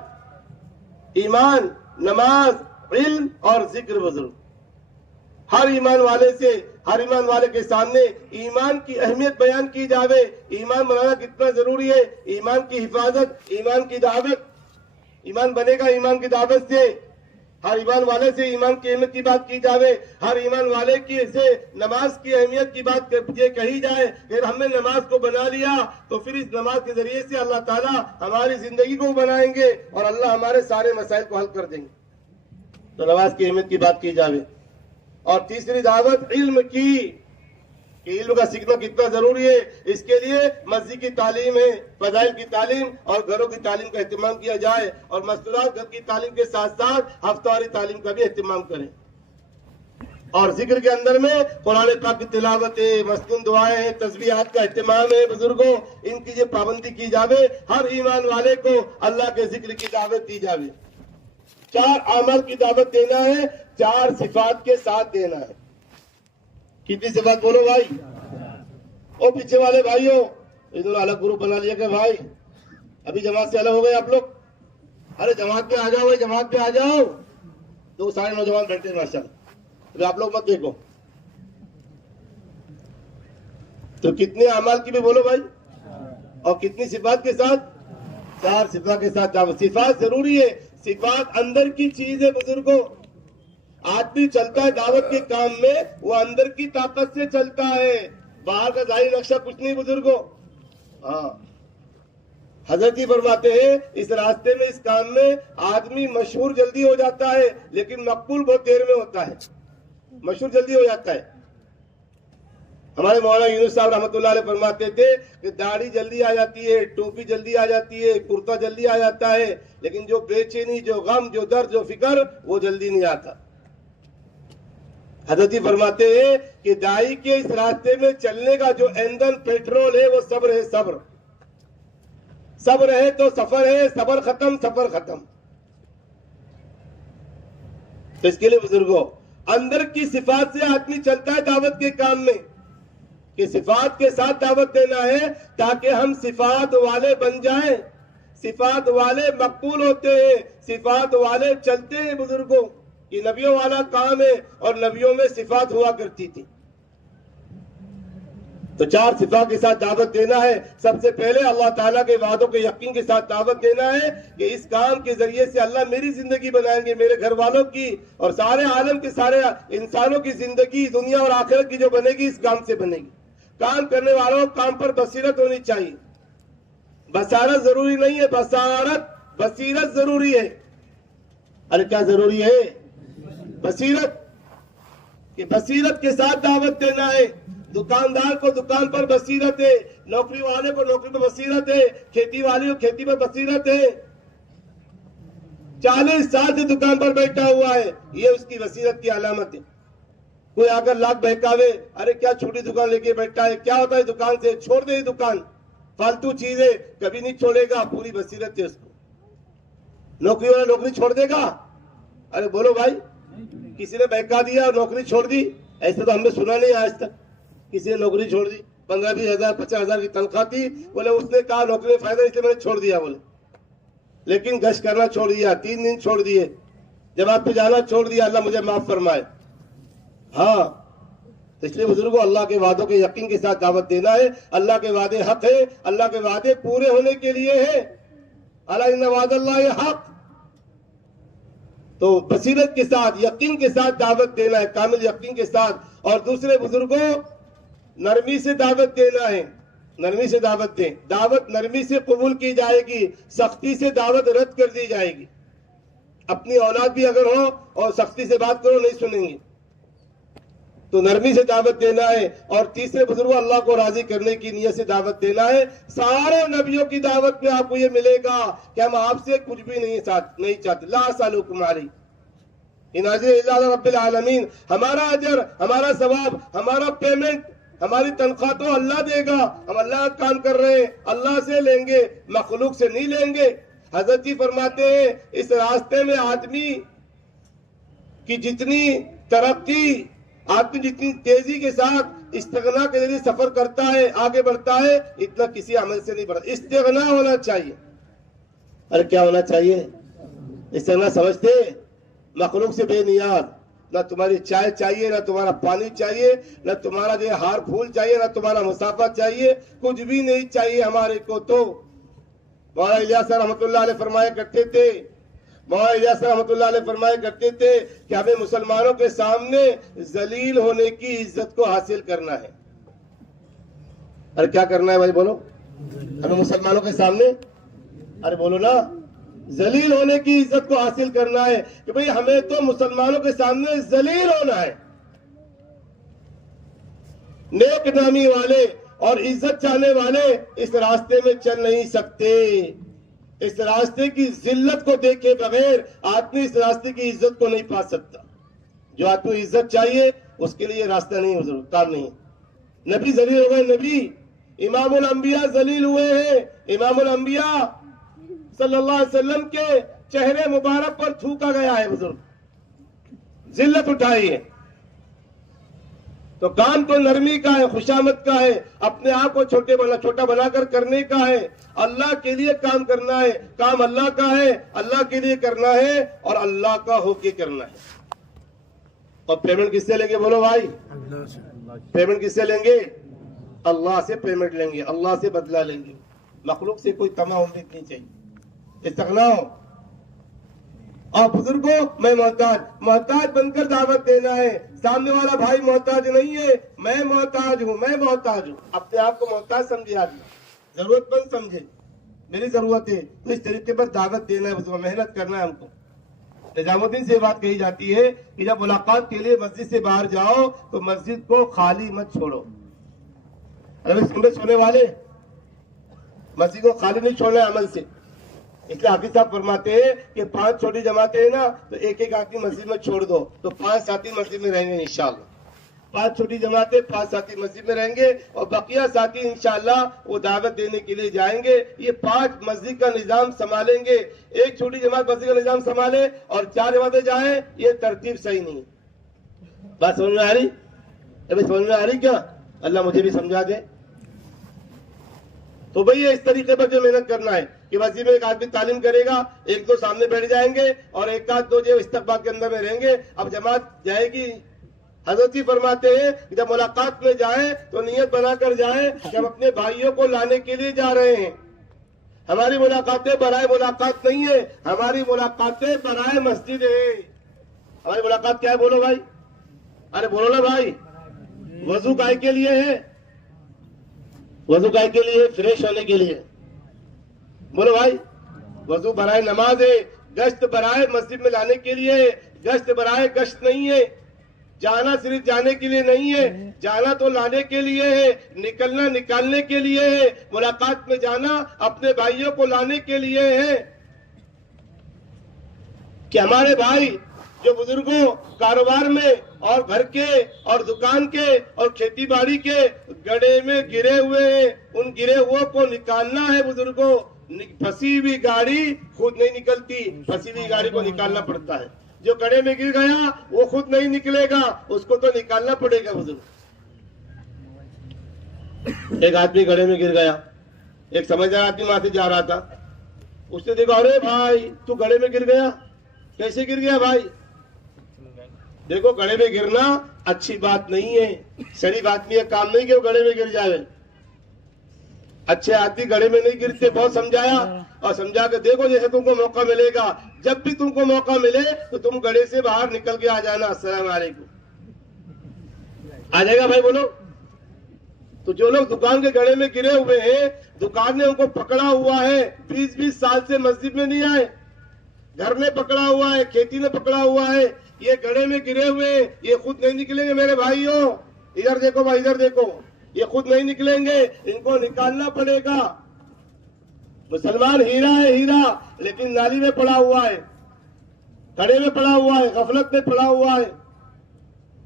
ईमान, नमाज, इल्म और जिक्र बुजुर्ग। हर ईमान वाले से, हर ईमान वाले के सामने ईमान की अहमियत बयान की जावे। ईमान बनाना कितना जरूरी है, ईमान की हिफाजत, ईमान की दावत। ईमान बनेगा ईमान की दावत से। हर ईमान वाले से ईमान की अहमियत की बात की जावे। हर ईमान वाले की से नमाज की अहमियत की बात ये कही जाए। फिर हमने नमाज को बना लिया तो फिर इस नमाज के जरिए से अल्लाह ताला हमारी जिंदगी को बनाएंगे और अल्लाह हमारे सारे मसाइल को हल कर देंगे। तो नमाज की अहमियत की बात की जावे। और तीसरी दावत इल्म की, इल्म का सीखना कितना जरूरी है। इसके लिए मस्जिद की तालीम है, फजाइल की तालीम और घरों की तालीम का एहतमाम किया जाए। और मस्तूरात घर की तालीम के साथ साथ हफ्तावारी तालीम का भी एहतमाम करें। और जिक्र के अंदर में कुरान पाक की तिलावत है, मस्तून दुआएं हैं, तस्बीहात का एहतमाम है बुजुर्गों। इनकी ये पाबंदी की जावे। हर ईमान वाले को अल्लाह के जिक्र की दावत दी जावे। 4 अमल की दावत देना है, 4 सिफात के साथ देना है। कितनी सिफात बोलो भाई? ओ पीछे वाले भाइयों, इन्होंने अलग ग्रुप बना लिया कि भाई अभी जमात से अलग हो गए आप लोग। अरे जमात पे आ जाओ भाई, जमात पे आ जाओ। 2 सारे नौजवान बैठे हैं माशाल्लाह। तो आप लोग मत देखो। तो कितने अमाल की भी बोलो भाई, और कितनी सिफात के साथ? 4 सिफात के साथ दावत। सिफात जरूरी है, सिफात अंदर की चीज है बुजुर्गों। आदमी चलता है दावत के काम में, वो अंदर की ताकत से चलता है, बाहर का जाहिर नक्शा कुछ नहीं बुजुर्गों। हाँ, हजरत जी फरमाते हैं इस रास्ते में, इस काम में आदमी मशहूर जल्दी हो जाता है लेकिन मकबूल बहुत देर में होता है। मशहूर जल्दी हो जाता है। हमारे मौलाना यूनुस साहब रहमतुल्लाह अलैह फरमाते थे कि दाढ़ी जल्दी आ जाती है, टोपी जल्दी आ जाती है, कुर्ता जल्दी आ जाता है, लेकिन जो बेचैनी, जो गम, जो दर्द, जो फिक्र, वो जल्दी नहीं आता। हजरत जी फरमाते हैं कि दाई के इस रास्ते में चलने का जो ईंधन, पेट्रोल है, वो सब्र है। सब्र, सब्र है तो सफर है, सब्र खत्म, सफर खत्म। तो इसके लिए बुजुर्गों अंदर की सिफात से आदमी चलता है दावत के काम में, कि सिफात के साथ दावत देना है ताकि हम सिफात वाले बन जाएं। सिफात वाले मकबूल होते हैं, सिफात वाले चलते हैं बुजुर्गों। ये नबियों वाला काम है और नबियों में सिफात हुआ करती थी। तो 4 सिफात के साथ दावत देना है। सबसे पहले अल्लाह ताला के वादों के यकीन के साथ दावत देना है कि इस काम के जरिए से अल्लाह मेरी जिंदगी बनाएंगे, मेरे घर वालों की और सारे आलम के सारे इंसानों की जिंदगी, दुनिया और आखिरत की जो बनेगी, इस काम से बनेगी। काम करने वालों को काम पर बसीरत होनी चाहिए। बसारत जरूरी नहीं है, बसारत, बसीरत जरूरी है। अरे क्या जरूरी है? बसीरत। कि बसीरत के साथ दावत देना है। दुकानदार को दुकान पर बसीरत है, नौकरी वाले को नौकरी पर बसीरत है, खेती वाले को खेती पर बसीरत है। 40 साल से दुकान पर बैठा हुआ है, ये उसकी बसीरत की अलामत है। कोई आकर लाख बहकावे, अरे क्या छोटी दुकान लेके बैठा है, क्या होता है दुकान से, छोड़ दे दुकान, फालतू चीजें, कभी नहीं छोड़ेगा, पूरी बसीरत है उसको। नौकरी वाला नौकरी छोड़ देगा? अरे बोलो भाई, किसी ने बहका दिया और नौकरी छोड़ दी? ऐसा तो हमने सुना नहीं आज तक किसी ने नौकरी छोड़ दी। 15-20 हजार 50 हजार की तनख्वाह थी, बोले उसने कहा नौकरी में फायदा इसलिए मैंने छोड़ दिया बोले। लेकिन गश्त करना छोड़ दिया, 3 दिन छोड़ दिए, जमात पे जाना छोड़ दिया, अल्लाह मुझे माफ फरमाए। हाँ, तो इसलिए बुजुर्गों, अल्लाह के वादों के यकीन के साथ दावत देना है। अल्लाह के वादे हक है, अल्लाह के वादे पूरे होने के लिए है। अला इन्ना वादल्लाहि हक। तो बसीरत के साथ, यकीन के साथ दावत देना है, कामिल यकीन के साथ। और दूसरे बुजुर्गों, नरमी से दावत देना है, नरमी से दावत दें। दावत नरमी से कबूल की जाएगी, सख्ती से दावत रद्द कर दी जाएगी। अपनी औलाद भी अगर हो और सख्ती से बात करो, नहीं सुनेंगे। तो नरमी से दावत देना है। और तीसरे बुजुर्ग, अल्लाह को राजी करने की नियत से दावत देना है। सारे नबियों की दावत में आपको ये मिलेगा कि हम आपसे कुछ भी नहीं चाहते। ला सालुकुम अलैहि इन अजर इल्ला रब्बिल आलमीन। हमारा अजर, हमारा सवाब, हमारा पेमेंट, हमारी तनख्वाह तो अल्लाह देगा। हम अल्लाह का काम कर रहे हैं, अल्लाह से लेंगे, मखलूक से नहीं लेंगे। हजरत जी फरमाते हैं, इस रास्ते में आदमी की जितनी तरक्की, आदमी जितनी तेजी के साथ इस्तिगना के जरिए सफर करता है, आगे बढ़ता है, इतना किसी अमल से नहीं बढ़ता। इस्तिगना होना चाहिए। अरे क्या होना चाहिए? इस्तिगना समझते? मखलूक से बेनियाज। ना तुम्हारी चाय चाहिए, ना तुम्हारा पानी चाहिए, ना तुम्हारा जो हार फूल चाहिए, ना तुम्हारा मुसाफा चाहिए, कुछ भी नहीं चाहिए हमारे को। तो मौलाना इलियास रहमतुल्लाह अलैह फरमाया करते थे, मौलाना इलियास रहमतुल्लाह अलैह फरमाया करते थे कि हमें मुसलमानों के सामने जलील होने की इज्जत को हासिल करना है। अरे क्या करना है भाई, बोलो? हमें मुसलमानों के सामने, अरे बोलो ना, जलील होने की इज्जत को हासिल करना है। कि भाई हमें तो मुसलमानों के सामने जलील होना है। नेक नामी वाले और इज्जत चाहने वाले इस रास्ते में चल नहीं सकते। इस रास्ते की जिल्लत को देखे बगैर आदमी इस रास्ते की इज्जत को नहीं पा सकता। जो आदमी इज्जत चाहिए उसके लिए रास्ता नहीं, काम नहीं। नबी जलील हो गए, नबी इमामुल अंबिया जलील हुए हैं। इमामुल अंबिया सल्लल्लाहु अलैहि वसल्लम के चेहरे मुबारक पर थूका गया है, बुजुर्ग जिल्लत उठाई है। तो काम तो नरमी का है, खुशामद का है, अपने आप को छोटा बनाकर करने का है। अल्लाह के लिए काम करना है, काम अल्लाह का है, अल्लाह के लिए करना है और अल्लाह का होके करना है। और पेमेंट किससे लेंगे, बोलो भाई? पेमेंट किससे लेंगे? अल्लाह से पेमेंट लेंगे, अल्लाह से बदला लेंगे। मखलूक से कोई तमा उम्मीद नहीं चाहिए। इस्तगना हो। और बुजुर्गों, मैं मोहताज बनकर दावत देना है। सामने वाला भाई मोहताज नहीं है, मैं मोहताज हूँ, मैं मोहताज हूँ। अपने आप को मोहताज समझे आदमी, जरूरतमंद समझे, मेरी जरूरत है। तो इस तरीके पर दावत देना है, बुजुर्गों मेहनत करना है हमको। निजामुद्दीन से बात कही जाती है कि जब मुलाकात के लिए मस्जिद से बाहर जाओ तो मस्जिद को खाली मत छोड़ो। अरे सुनने वाले, मस्जिद को खाली नहीं छोड़ना है अमल से। इसलिए हाफिज साहब फरमाते हैं कि 5 छोटी जमातें हैं ना, तो एक एक आदमी मस्जिद में छोड़ दो तो 5 साथी मस्जिद में रहेंगे इंशाअल्लाह। 5 छोटी जमातें, 5 साथी मस्जिद में रहेंगे और बकिया साथी इंशाअल्लाह वो दावत देने के लिए जाएंगे। ये 5 मस्जिद का निजाम संभालेंगे। एक छोटी जमात मस्जिद का निजाम संभाले और 4 जमातें जाए, ये तरतीब सही नहीं। बात समझ में आ रही? अभी समझ में आ रही क्या? अल्लाह मुझे भी समझा दे। तो भैया इस तरीके पर जो मेहनत करना है कि मस्जिद में एक आदमी तालीम करेगा, 1-2 सामने बैठ जाएंगे और 1-2 जो इस्तकबाल के अंदर में रहेंगे। अब जमात जाएगी। हजरत जी फरमाते हैं कि जब मुलाकात में जाए तो नियत बनाकर जाए कि हम अपने भाइयों को लाने के लिए जा रहे हैं। हमारी मुलाकातें बराए मुलाकात नहीं है, हमारी मुलाकातें बराए मस्जिद है। हमारी मुलाकात क्या है, बोलो भाई? अरे बोलो ना भाई। वजू काय के लिए है? वजू काय के लिए? फ्रेश होने के लिए। बोलो भाई। वजू बराए नमाज है, गश्त बराए मस्जिद में लाने के लिए है। गश्त बराए गश्त नहीं है। जाना सिर्फ जाने के लिए नहीं है, जाना तो लाने के लिए है, निकलना निकालने के लिए है। मुलाकात में जाना अपने भाइयों को लाने के लिए है कि हमारे भाई जो बुजुर्गों कारोबार में और घर के और दुकान के और खेती बाड़ी के गड्ढे में गिरे हुए हैं, उन गिरे हुए को निकालना है। बुजुर्गों, फंसी हुई गाड़ी खुद नहीं निकलती, फंसी हुई गाड़ी को निकालना पड़ता है। जो गड्ढे में गिर गया वो खुद नहीं निकलेगा, उसको तो निकालना पड़ेगा। बुजुर्ग, एक आदमी गड्ढे में गिर गया, एक समझदार आदमी वहां से जा रहा था, उसने देखा, अरे भाई तू गड्ढे में गिर गया, कैसे गिर गया भाई? देखो गड्ढे में गिरना अच्छी बात नहीं है, शरीफ आदमी का काम नहीं कि वो गड्ढे में गिर जाए। अच्छे आदमी गड्ढे में नहीं गिरते, बहुत समझाया और समझा के देखो जैसे तुमको मौका मिलेगा, जब भी तुमको मौका मिले तो तुम गड्ढे से बाहर निकल के आ जाना। अस्सलाम वालेकुम, आ जाएगा भाई बोलो। तो जो लोग दुकान के गड्ढे में गिरे हुए हैं, दुकान ने उनको पकड़ा हुआ है, 20-20 साल से मस्जिद में नहीं आए, घर ने पकड़ा हुआ है, खेती ने पकड़ा हुआ है, ये गड्ढे में गिरे हुए, ये खुद नहीं निकलेंगे मेरे भाइयों। इधर देखो भाई, इधर देखो, ये खुद नहीं निकलेंगे, इनको निकालना पड़ेगा। मुसलमान हीरा है हीरा, लेकिन नाली में पड़ा हुआ है, गड्ढे में पड़ा हुआ है, गफलत में पड़ा हुआ है।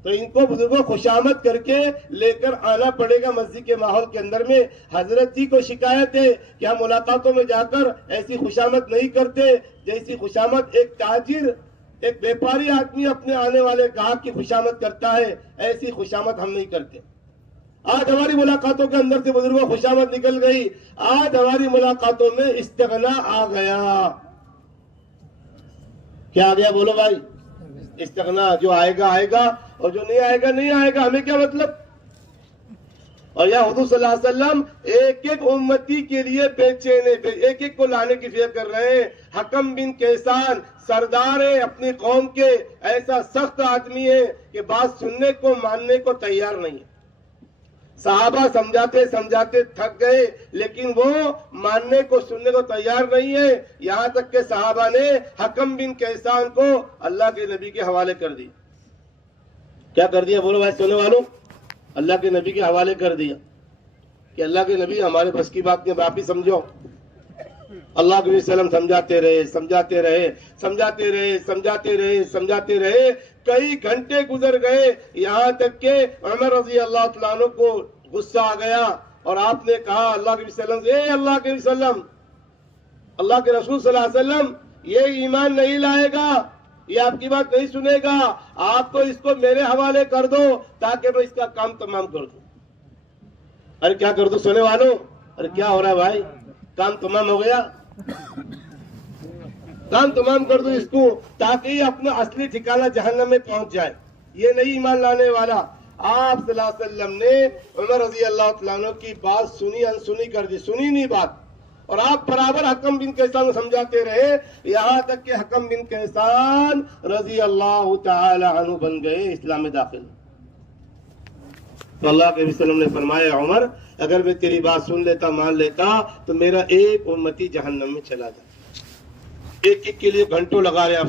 तो इनको बुजुर्गों खुशामद करके लेकर आना पड़ेगा मस्जिद के माहौल के अंदर में। हजरत जी को शिकायत है कि हम मुलाकातों में जाकर ऐसी खुशामद नहीं करते जैसी खुशामद एक ताजिर, एक व्यापारी आदमी अपने आने वाले ग्राहक की खुशामद करता है, ऐसी खुशामद हम नहीं करते। आज हमारी मुलाकातों के अंदर से बुजुर्गों खुशामद निकल गई, आज हमारी मुलाकातों में इस्तिग़ना आ गया। क्या आ गया बोलो भाई? इस्तिग़ना। जो आएगा आएगा और जो नहीं आएगा नहीं आएगा, हमें क्या मतलब। और या हुजूर सल्लल्लाहु अलैहि वसल्लम एक एक उम्मती के लिए बेचैन है, एक एक को लाने की फिक्र कर रहे हैं। हकम बिन कैसान सरदार है अपनी कौम के, ऐसा सख्त आदमी है कि बात सुनने को मानने को तैयार नहीं है। सहाबा समझाते समझाते थक गए, लेकिन वो मानने को सुनने को तैयार नहीं है। यहाँ तक के सहाबा ने हकम बिन कैसान को अल्लाह के नबी के हवाले कर दिया। क्या कर दिया बोलो भाई सुनने वालों? अल्लाह के नबी के हवाले कर दिया कि अल्लाह के नबी हमारे बस की बात नहीं, आप ही समझो। अल्लाह के वसल्लम समझाते रहे समझाते रहे समझाते रहे समझाते रहे समझाते रहे, कई घंटे गुजर गए। यहाँ तक के उमर रजी अल्लाह तआला अन्हु को गुस्सा आ गया और आपने कहा अल्लाह के वसल्लम से, अल्लाह के वसल्लम, अल्लाह के रसूल सल्लल्लाहु अलैहि वसल्लम, ये ईमान नहीं लाएगा, ये आपकी बात नहीं सुनेगा, आप तो इसको मेरे हवाले कर दो ताकि मैं इसका काम तमाम कर दूं। अरे क्या कर दो सुनने वालों? अरे क्या हो रहा है भाई? काम तमाम हो गया, काम तमाम कर दो इसको ताकि अपना असली ठिकाना जहन्नम में पहुंच जाए। ये नहीं ईमान लाने वाला। आप सल्लल्लाहु अलैहि वसल्लम ने उमर रजी अल्लाह तआला अन्हु की बात सुनी अनसुनी कर दी, सुनी नहीं बात, और आप बराबर हकम बिन कैसान को समझाते रहे, यहाँ तक कि हकम बिन कैसान रजी अल्लाह तआला अन्हु बन गए इस्लाम में दाखिल। तो अल्लाह के वसल्लम ने फरमाया उमर, अगर मैं तेरी बात सुन लेता मान लेता तो मेरा एक उम्मती जहन्नम में चला जाता। एक एक के लिए घंटों लगा रहे आप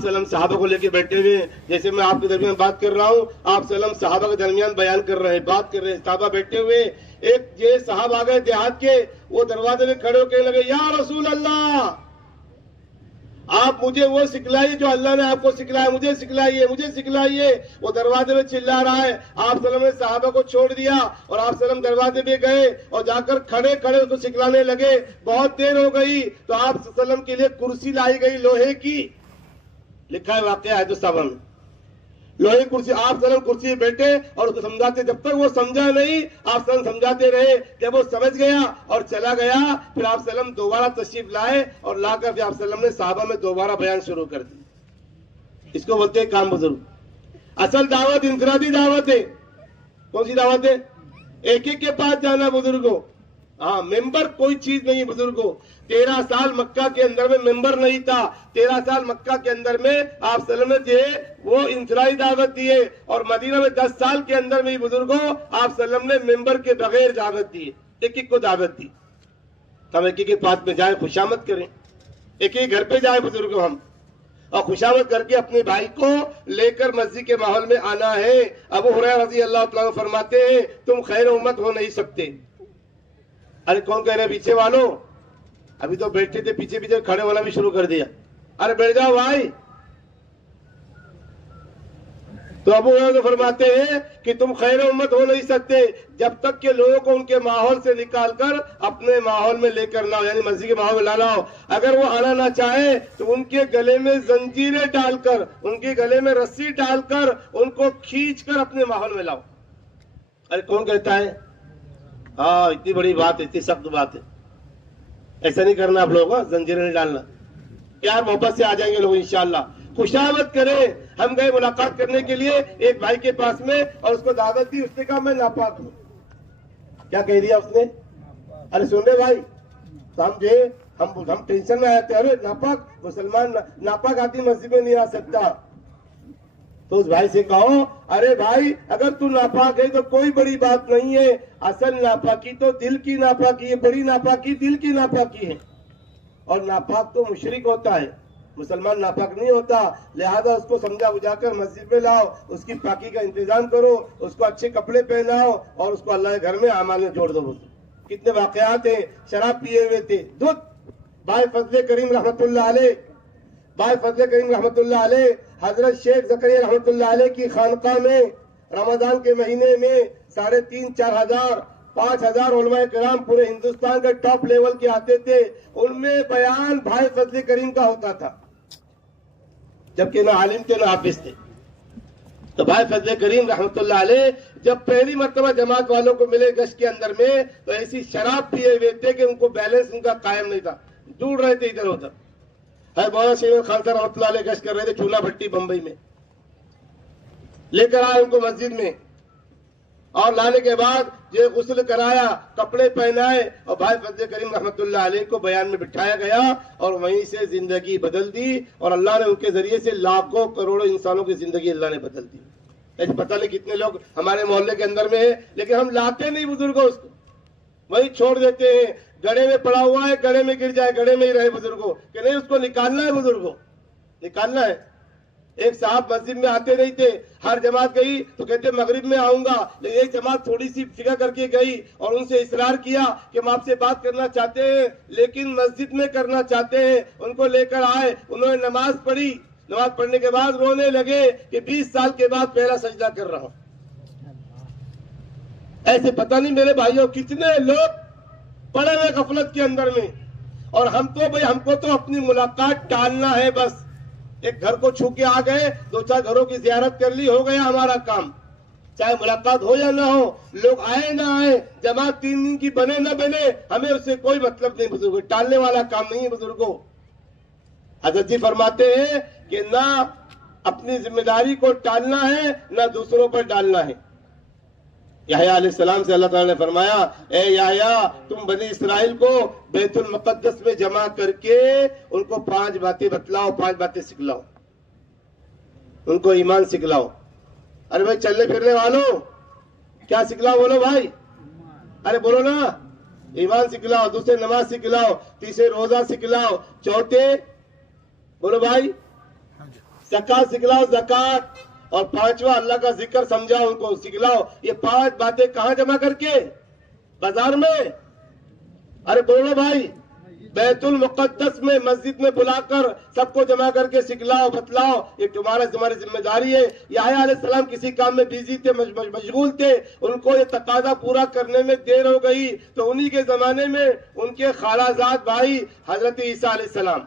सल्लम सहाबा को लेके बैठे हुए, जैसे मैं आपके दरमियान बात कर रहा हूँ, आप सल्लम सहाबा के दरमियान बयान कर रहे हैं, बात कर रहे हैं, सहाबा बैठे हुए। एक ये साहब आ गए देहात के, वो दरवाजे में खड़े होकर लगे, या रसूल अल्लाह, आप मुझे वो सिखलाइए जो अल्लाह ने आपको सिखलाया, मुझे सिखलाइए, मुझे सिखलाइए। वो दरवाजे में चिल्ला रहा है। आप सल्लम ने सहाबा को छोड़ दिया और आप सल्लम दरवाजे पे गए और जाकर खड़े खड़े उसको सिखलाने लगे। बहुत देर हो गई तो आप सल्लम के लिए कुर्सी लाई गई लोहे की, लिखा है वाकया है तो साहब में, लोहे कुर्सी, आप सल्लम कुर्सी पे बैठे और उसको समझाते, जब तक वो समझा नहीं आप सल्लम समझाते रहे। जब वो समझ गया और चला गया, फिर आप सल्लम दोबारा तशरीफ लाए और लाकर फिर आप सल्लम ने साहबा में दोबारा बयान शुरू कर दी। इसको बोलते हैं काम बुजुर्ग। असल दावत इंफरादी दावत है। कौन सी दावत है? एक एक के पास जाना बुजुर्गों। हाँ, मेंबर कोई चीज नहीं बुजुर्गों। 13 साल मक्का के अंदर में मेंबर नहीं था। 13 साल मक्का के अंदर में आप सल्लम ने दिए वो इंफरादी दावत दिए, और मदीना में 10 साल के अंदर में बुजुर्गों आप सल्लम ने मेंबर के बगैर दावत दी, एक एक को दावत दी। हम एक एक के पास में जाए खुशामद करें, एक एक घर पे जाए बुजुर्गों हम, और खुशामद करके अपने भाई को लेकर मस्जिद के माहौल में आना है। अबू हुरैरा रज़ी अल्लाह तआला अन्हु फरमाते हैं, तुम खैर उम्मत हो नहीं सकते। अरे कौन कह रहे पीछे वालों? अभी तो बैठे थे, पीछे पीछे खड़े होना भी शुरू कर दिया। अरे बैठ जाओ भाई। तो अबू हुरैरा फरमाते हैं कि तुम खैर उम्मत हो नहीं सकते जब तक के लोगों को उनके माहौल से निकालकर अपने माहौल में लेकर ना हो, यानी मस्जिद के माहौल में लाना हो। अगर वो आना ना चाहे तो उनके गले में जंजीरें डालकर, उनके गले में रस्सी डालकर उनको खींचकर अपने माहौल में लाओ। अरे कौन कहता है? हाँ, इतनी बड़ी बात है, इतनी सख्त बात है, ऐसा नहीं करना आप लोगों को, जंजीरें नहीं डालना। प्यार मोहब्बत से आ जाएंगे लोग इंशाअल्लाह। खुशामद करें। हम गए मुलाकात करने के लिए एक भाई के पास में और उसको दावत दी। उसने कहा मैं नापाक हूं। क्या कह दिया उसने? अरे सुन रहे भाई, समझे, हम टेंशन में आए थे। अरे नापाक मुसलमान, नापाक आदमी मस्जिद में नहीं आ सकता। तो उस भाई से कहो, अरे भाई अगर तू नापाक है तो कोई बड़ी बात नहीं है। असल नापाकी तो दिल की नापाकी है, बड़ी नापाकी दिल की नापाकी है। और नापाक तो मुशरिक होता है, मुसलमान नापाक नहीं होता। लिहाजा उसको समझा बुझाकर मस्जिद में लाओ, उसकी पाकी का इंतजाम करो, उसको अच्छे कपड़े पहनाओ और उसको अल्लाह के घर में अमाल में जोड़ दो। कितने वाकयात हैं, शराब पिए हुए थे। दूध भाई फजले करीम रहमतुल्लाह अलैह, भाई फजले करीम रहमतुल्लाह अलैह हजरत शेख ज़करिया रहमतुल्लाह अलैह की खानका में रमजान के महीने में 3,500-4,000 5,000 उलमाए किराम पूरे हिंदुस्तान के टॉप लेवल के आते थे। उनमें बयान भाई फजले करीम का होता था, जबकि ना आलिम थे ना हाफिज थे। तो भाई फजले करीम रहमतुल्लाह अलैह जब पहली मर्तबा जमात वालों को मिले गश्त के अंदर में, तो ऐसी शराब पिए हुए थे कि उनको बैलेंस उनका कायम नहीं था, दूर रहे थे इधर उधर। है मौलाना शहीद खान साहब रहमतुल्लाह अलैह गश्त कर रहे थे चूना भट्टी बंबई में, लेकर आए उनको मस्जिद में और लाने के बाद जो गुस्ल कराया, कपड़े पहनाए और भाई फजले करीम रहमतुल्लाह अलैह को बयान में बिठाया गया और वहीं से जिंदगी बदल दी। और अल्लाह ने उनके जरिए से लाखों करोड़ों इंसानों की जिंदगी अल्लाह ने बदल दी। ऐसे पता नहीं कितने लोग हमारे मोहल्ले के अंदर में है, लेकिन हम लाते नहीं बुजुर्गों, उसको वही छोड़ देते हैं। गड़े में पड़ा हुआ है, गड़े में गिर जाए, गड़े में ही रहे बुजुर्गों, कि नहीं उसको निकालना है, बुजुर्गों निकालना है। एक साहब मस्जिद में आते नहीं थे, हर जमात गई तो कहते मगरिब में आऊंगा, लेकिन एक जमात थोड़ी सी फिक्र करके गई और उनसे इसरार किया कि हम आपसे बात करना चाहते हैं लेकिन मस्जिद में करना चाहते हैं। उनको लेकर आए, उन्होंने नमाज पढ़ी, नमाज पढ़ने के बाद रोने लगे कि 20 साल के बाद पहला सजदा कर रहा हूं। ऐसे पता नहीं मेरे भाइयों कितने लोग पड़े हुए गफलत के अंदर में। और हम तो भाई, हमको तो अपनी मुलाकात टालना है बस। एक घर को छू के आ गए, 2-4 घरों की जियारत कर ली, हो गया हमारा काम। चाहे मुलाकात हो या ना हो, लोग आए ना आए, जमात 3 दिन की बने ना बने, हमें उससे कोई मतलब नहीं बुजुर्गों। टालने वाला काम नहीं है बुजुर्गों। हजरत जी फरमाते हैं कि ना अपनी जिम्मेदारी को टालना है ना दूसरों पर डालना है। याह्या अलैहिस्सलाम से अल्लाह ताला ने फरमाया, ए याह्या तुम बनी इस्राइल को बैतुल मुक़द्दस में जमा करके उनको 5 बातें बतलाओ, 5 बातें सिखलाओ, उनको ईमान सिखलाओ। अरे भाई चलने फिरने वालों क्या सिखलाओ, बोलो भाई, अरे बोलो ना, ईमान सिखलाओ, दूसरे नमाज सिखलाओ, तीसरे रोजा सिखलाओ, चौथे बोलो भाई ज़कात सिखलाओ, ज़कात, और 5वां अल्लाह का जिक्र समझाओ, उनको सिखलाओ। ये 5 बातें कहां जमा करके? बाजार में। अरे बोलो भाई, बैतुल मुक़द्दस में मस्जिद में बुलाकर सबको जमा करके सिखलाओ, बतलाओ। ये तुम्हारी जिम्मेदारी है। याह्या अलैहिस्सलाम किसी काम में बिजी थे, मशगूल थे, उनको ये तकाजा पूरा करने में देर हो गई, तो उन्हीं के जमाने में उनके खालाजाद भाई हजरत ईसा अलैहिस्सलाम,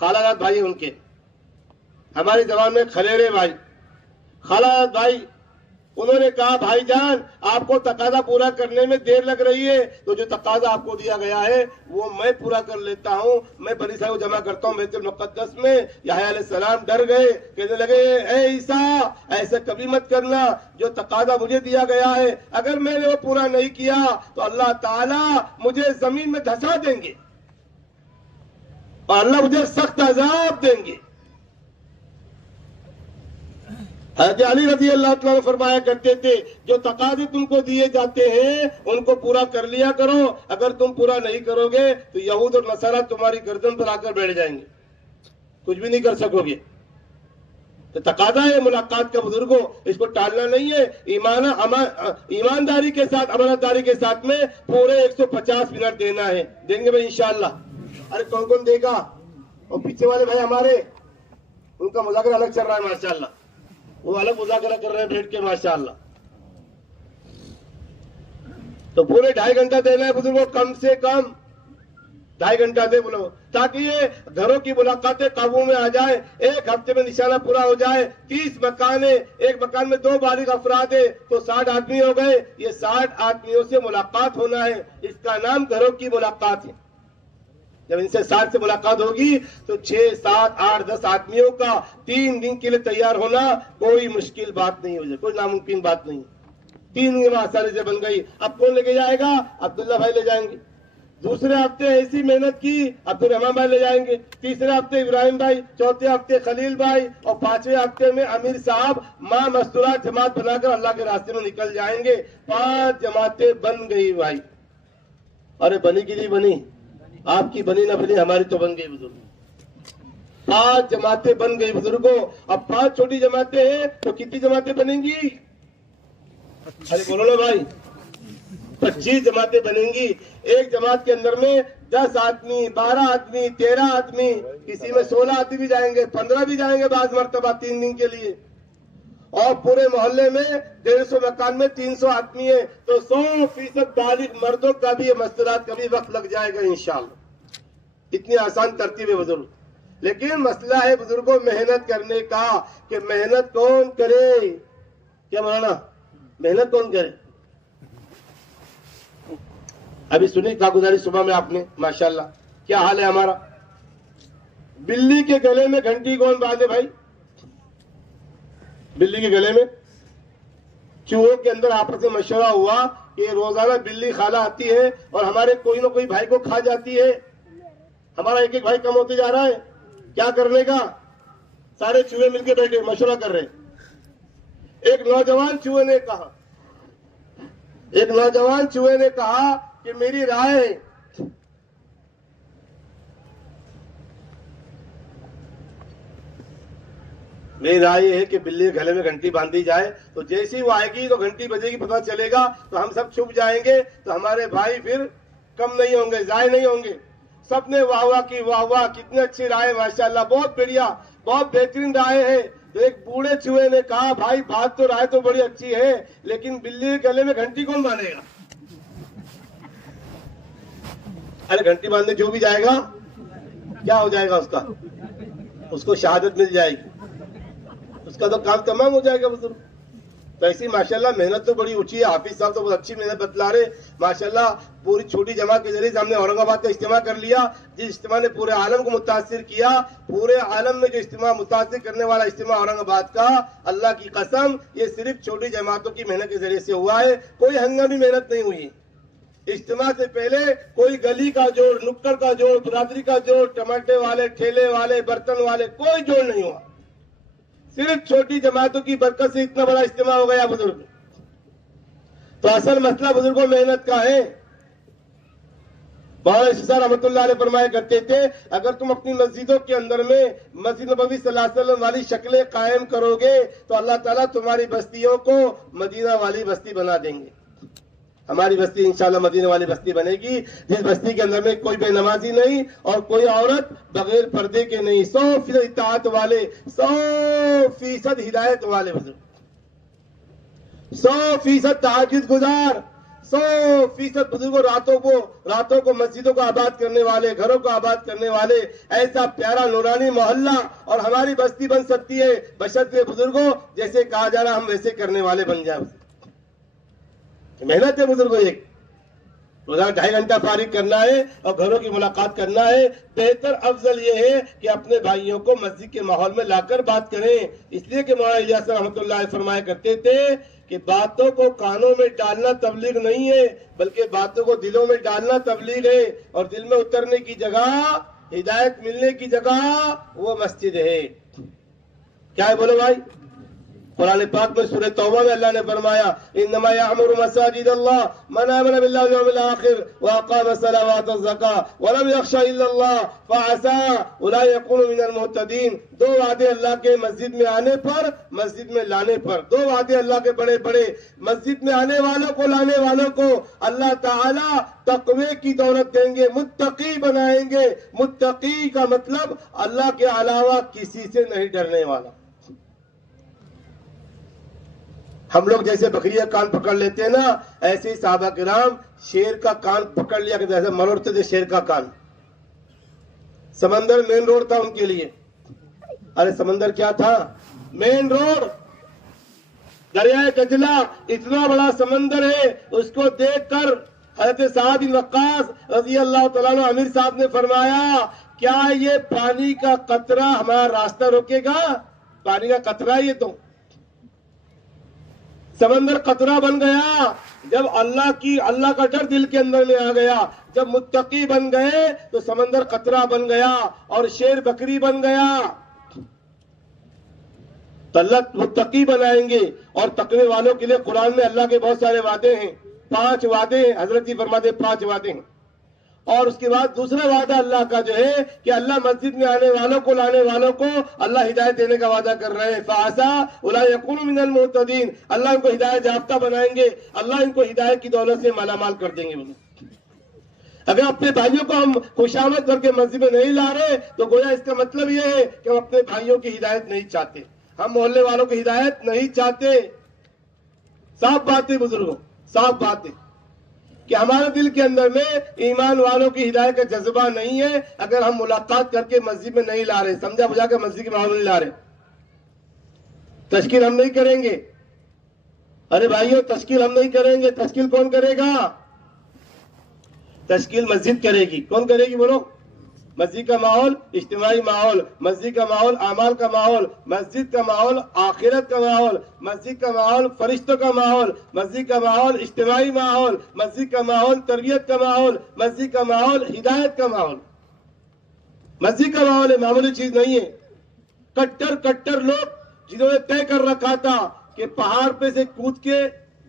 खालाजाद भाई उनके, हमारे जमाने में खलेरे भाई, खालाजाद भाई, उन्होंने कहा भाईजान आपको तकाजा पूरा करने में देर लग रही है, तो जो तकाजा आपको दिया गया है वो मैं पूरा कर लेता हूं, मैं बनी साहब को जमा करता हूं बैतुल मुक़द्दस में। याह्या अलैहिस्सलाम डर गए, कहने लगे ए ईसा ऐसा कभी मत करना, जो तकाजा मुझे दिया गया है अगर मैंने वो पूरा नहीं किया तो अल्लाह ताला मुझे जमीन में धंसा देंगे और अल्लाह मुझे सख्त अजाब देंगे। हज़रत अली रज़ी अल्लाह तआला फरमाया करते थे, जो तकाज़े तुमको दिए जाते हैं उनको पूरा कर लिया करो, अगर तुम पूरा नहीं करोगे तो यहूद और नसारा तुम्हारी गर्दन पर आकर बैठ जाएंगे, कुछ भी नहीं कर सकोगे। तो तकाज़ा है मुलाकात का बुजुर्गों, इसको टालना नहीं है। ईमानदारी के साथ, अमानतदारी के साथ में पूरे 150 मिनट देना है, देंगे भाई इंशाअल्लाह। अरे कौन कौन देगा? और पीछे वाले भाई हमारे, उनका मुज़ाकरा अलग चल रहा है माशाअल्लाह, वो अलग मुज़ाकरा कर रहे हैं बैठ के माशाअल्लाह। तो पूरे 2.5 घंटा देना है बुजुर्गों, कम से कम 2.5 घंटा दे बोलो, ताकि ये घरों की मुलाकातें काबू में आ जाए। 1 हफ्ते में निशाना पूरा हो जाए। 30 मकान है, एक मकान में 2 बालिग अफराद है तो 60 आदमी हो गए। ये 60 आदमियों से मुलाकात होना है, इसका नाम घरों की मुलाकात है। जब इनसे 60 से मुलाकात होगी तो 6, 7, 8, 10 आदमियों का 3 दिन के लिए तैयार होना कोई मुश्किल बात नहीं हो जाए, कोई नामुमकिन बात नहीं। 3 दिन में आसानी से बन गई। अब कौन लेके जाएगा? अब्दुल्ला भाई ले जाएंगे। दूसरे हफ्ते ऐसी मेहनत की अब्दुल रहमान भाई ले जाएंगे। तीसरे हफ्ते इब्राहिम भाई, चौथे हफ्ते खलील भाई और 5वें हफ्ते में अमीर साहब मां मस्तूरात जमात बनाकर अल्लाह के रास्ते में निकल जाएंगे। 5 जमातें बन गई भाई। अरे बनी की नहीं बनी, आपकी बनी ना बनी, हमारी तो बन गई बुजुर्ग। 5 जमातें बन गई बुजुर्गों। अब 5 छोटी जमातें हैं तो कितनी जमातें बनेंगी? अरे बोलो ना भाई, 25 जमातें बनेंगी। एक जमात के अंदर में 10 आदमी, 12 आदमी, 13 आदमी, किसी में 16 आदमी भी जाएंगे, 15 भी जाएंगे बाज मर्तबा 3 दिन के लिए। और पूरे मोहल्ले में 150 मकान में 300 आदमी है तो 100% बालिग मर्दों का भी मस्तूरात का भी वक्त लग जाएगा इंशाअल्लाह। इतनी आसान तरतीब है बुजुर्ग। लेकिन मसला है बुजुर्गों मेहनत करने का कि मेहनत कौन करे? क्या मौलाना, मेहनत कौन करे? अभी सुनी कागुजारी सुबह में आपने, माशाल्लाह क्या हाल है हमारा। बिल्ली के गले में घंटी कौन बांधे भाई? बिल्ली के गले में। चूहों के अंदर आपस में मशवरा हुआ कि रोजाना बिल्ली खाला आती है और हमारे कोई ना कोई भाई को खा जाती है। हमारा एक एक भाई कम होते जा रहा है, क्या करने का? सारे चूहे मिलकर बैठे मशवरा कर रहे। एक नौजवान चूहे ने कहा कि मेरी राय है कि बिल्ली के गले में घंटी बांधी जाए तो जैसे ही वो आएगी तो घंटी बजेगी, पता चलेगा तो हम सब छुप जाएंगे, तो हमारे भाई फिर कम नहीं होंगे, जाए नहीं होंगे। सबने वाह वाह की, वाह वाह कितनी अच्छी राय, माशाल्लाह बहुत बढ़िया, बहुत बेहतरीन राय है। तो एक बूढ़े चूहे ने कहा भाई बात तो राय तो बड़ी अच्छी है लेकिन बिल्ली के गले में घंटी कौन बांधेगा? अरे घंटी बांधने जो भी जाएगा क्या हो जाएगा? उसको शहादत मिल जाएगी, उसका तो काम तमाम हो जाएगा बुजुर्ग। तो ऐसी माशाल्लाह मेहनत तो बड़ी ऊंची है। हाफिज साहब तो बहुत अच्छी मेहनत बतला रहे माशाल्लाह। पूरी छोटी जमात के जरिए हमने औरंगाबाद का इज्तिमा कर लिया, जिस इज्तिमा ने पूरे आलम को मुतासिर किया। पूरे आलम में जो इज्तिमा मुतासिर करने वाला इज्तिमा औरंगाबाद का, अल्लाह की कसम ये सिर्फ छोटी जमातों की मेहनत के जरिए से हुआ है, कोई हंगामी मेहनत नहीं हुई। इज्तिमा से पहले कोई गली का जोड़, नुक्कड़ का जोड़, बिरादरी का जोड़, टमाटे वाले, ठेले वाले, बर्तन वाले, कोई जोड़ नहीं हुआ। सिर्फ छोटी जमातों की बरकत से इतना बड़ा इज्तिमा हो गया बुजुर्ग। तो असल मसला बुजुर्गों मेहनत का है। रहमतुल्लाह अलैह फरमाया करते थे, अगर तुम अपनी मस्जिदों के अंदर में मस्जिद नबवी सल्लल्लाहु अलैहि वसल्लम वाली शक्लें कायम करोगे तो अल्लाह ताला तुम्हारी बस्तियों को मदीना वाली बस्ती बना देंगे। हमारी बस्ती इंशाल्लाह मदीना वाली बस्ती बनेगी, जिस बस्ती के अंदर में कोई बेनमाजी नहीं और कोई औरत बगैर पर्दे के नहीं, 100% इताअत वाले, 100% हिदायत वाले बुजुर्ग, 100% तहज्जुद गुजार, 100% बुजुर्गों रातों को मस्जिदों को आबाद करने वाले, घरों को आबाद करने वाले, ऐसा प्यारा नूरानी मोहल्ला और हमारी बस्ती बन सकती है बशर्ते बुजुर्गों जैसे कहा जा रहा हम वैसे करने वाले बन जाए। मेहनत है बुजुर्गों। एक रोजाना 2.5 घंटा फारिग करना है और घरों की मुलाकात करना है। बेहतर अफजल ये है कि अपने भाइयों को मस्जिद के माहौल में लाकर बात करें। इसलिए कि मौलाना इलियास रहमतुल्लाह फरमाया करते थे कि बातों को कानों में डालना तबलीग नहीं है, बल्कि बातों को दिलों में डालना तबलीग है। और दिल में उतरने की जगह, हिदायत मिलने की जगह वो मस्जिद है। क्या है बोलो भाई? कुरान पाक में सूरह तौबा में अल्लाह ने फरमाया इन्नमा यअमुरु मसाजिद अल्लाह मन आमन बिल्लाहि वल यौमिल आखिर व अकाम अस्सलावात वज़ ज़कात व लम यख्शा इल्ला अल्लाह फअसा उलाई यकूनु मिनल मुहतदीन। 2 वादे अल्लाह के मस्जिद में आने पर, मस्जिद में लाने पर, 2 वादे अल्लाह के बड़े बड़े। मस्जिद में आने वालों को, लाने वालों को अल्लाह ताला तकवे की दौलत देंगे, मुत्तकी बनाएंगे। मुत्तकी का मतलब अल्लाह के अलावा किसी से नहीं डरने वाला। हम लोग जैसे बकरी का कान पकड़ लेते हैं ना, ऐसे ही साहबा किराम शेर का कान पकड़ लिया करते, ऐसे मरोड़ते थे शेर का कान। समंदर मेन रोड था उनके लिए। अरे समंदर क्या था? Main road. दरियाए कजला इतना बड़ा समंदर है, उसको देखकर हजरत साद बिन वक्कास रजी अल्लाह तआला अन्हु अमीर साहब ने फरमाया, क्या ये पानी का कतरा हमारा रास्ता रोकेगा? पानी का कतरा ये तो समंदर कतरा बन गया। जब अल्लाह का डर दिल के अंदर में आ गया, जब मुत्तकी बन गए तो समंदर कतरा बन गया और शेर बकरी बन गया। तो अल्लाह मुत्तकी बनाएंगे। और तकवे वालों के लिए कुरान में अल्लाह के बहुत सारे वादे हैं, 5 वादे हैं। हजरत जी फरमाते 5 वादे हैं। और उसके बाद दूसरा वादा अल्लाह का जो है कि अल्लाह मस्जिद में आने वालों को, लाने वालों को अल्लाह हिदायत देने का वादा कर रहे हैं। फासा उलाई यकूनु मिनल मुहतदीन, अल्लाह इनको हिदायत याफ्ता बनाएंगे, अल्लाह इनको हिदायत की दौलत से मालामाल कर देंगे। अगर अपने भाइयों को हम खुशामद करके मस्जिद में नहीं ला रहे तो गोया इसका मतलब यह है कि हम अपने भाइयों की हिदायत नहीं चाहते, हम मोहल्ले वालों की हिदायत नहीं चाहते। साफ बात है बुजुर्गों, साफ बात है कि हमारे दिल के अंदर में ईमान वालों की हिदायत का जज्बा नहीं है। अगर हम मुलाकात करके मस्जिद में नहीं ला रहे, समझा बुझा के मस्जिद के माहौल नहीं ला रहे, तश्कील हम नहीं करेंगे। अरे भाइयों, तश्कील हम नहीं करेंगे। तश्कील कौन करेगा? तश्कील मस्जिद करेगी। कौन करेगी बोलो? मस्जिद का माहौल, इज्तिमाई माहौल, मस्जिद का माहौल, आमाल का माहौल, मस्जिद का माहौल, आखिरत का माहौल, मस्जिद का माहौल, फरिश्तों का माहौल, मस्जिद का माहौल, इज्तिमाई माहौल, मस्जिद का माहौल, तरबियत का माहौल, मस्जिद का माहौल, हिदायत का माहौल। मस्जिद का माहौल है, मामूली चीज नहीं है। कट्टर लोग जिन्होंने तय कर रखा था कि पहाड़ पे से कूद के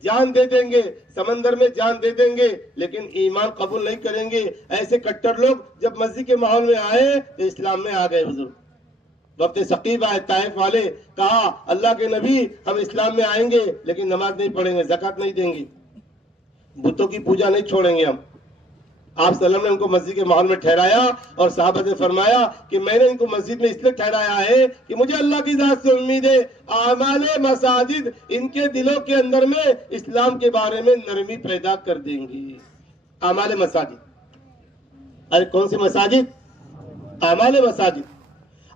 जान दे देंगे, समंदर में जान दे देंगे, लेकिन ईमान कबूल नहीं करेंगे। ऐसे कट्टर लोग जब मस्जिद के माहौल में आए तो इस्लाम में आ गए। हुजूर वक्त सकीब आए, ताइफ वाले कहा अल्लाह के नबी हम इस्लाम में आएंगे लेकिन नमाज नहीं पढ़ेंगे, ज़कात नहीं देंगे, बुतों की पूजा नहीं छोड़ेंगे हम। आप सल्लम ने उनको मस्जिद के माहौल में ठहराया और साहबा से फरमाया कि मैंने इनको मस्जिद में इसलिए ठहराया है कि मुझे अल्लाह की जात से उम्मीद है आमाले मसाजिद इनके दिलों के अंदर में इस्लाम के बारे में नरमी पैदा कर देंगी। आमाले मसाजिद, अरे कौन सी मसाजिद? आमाले मसाजिद।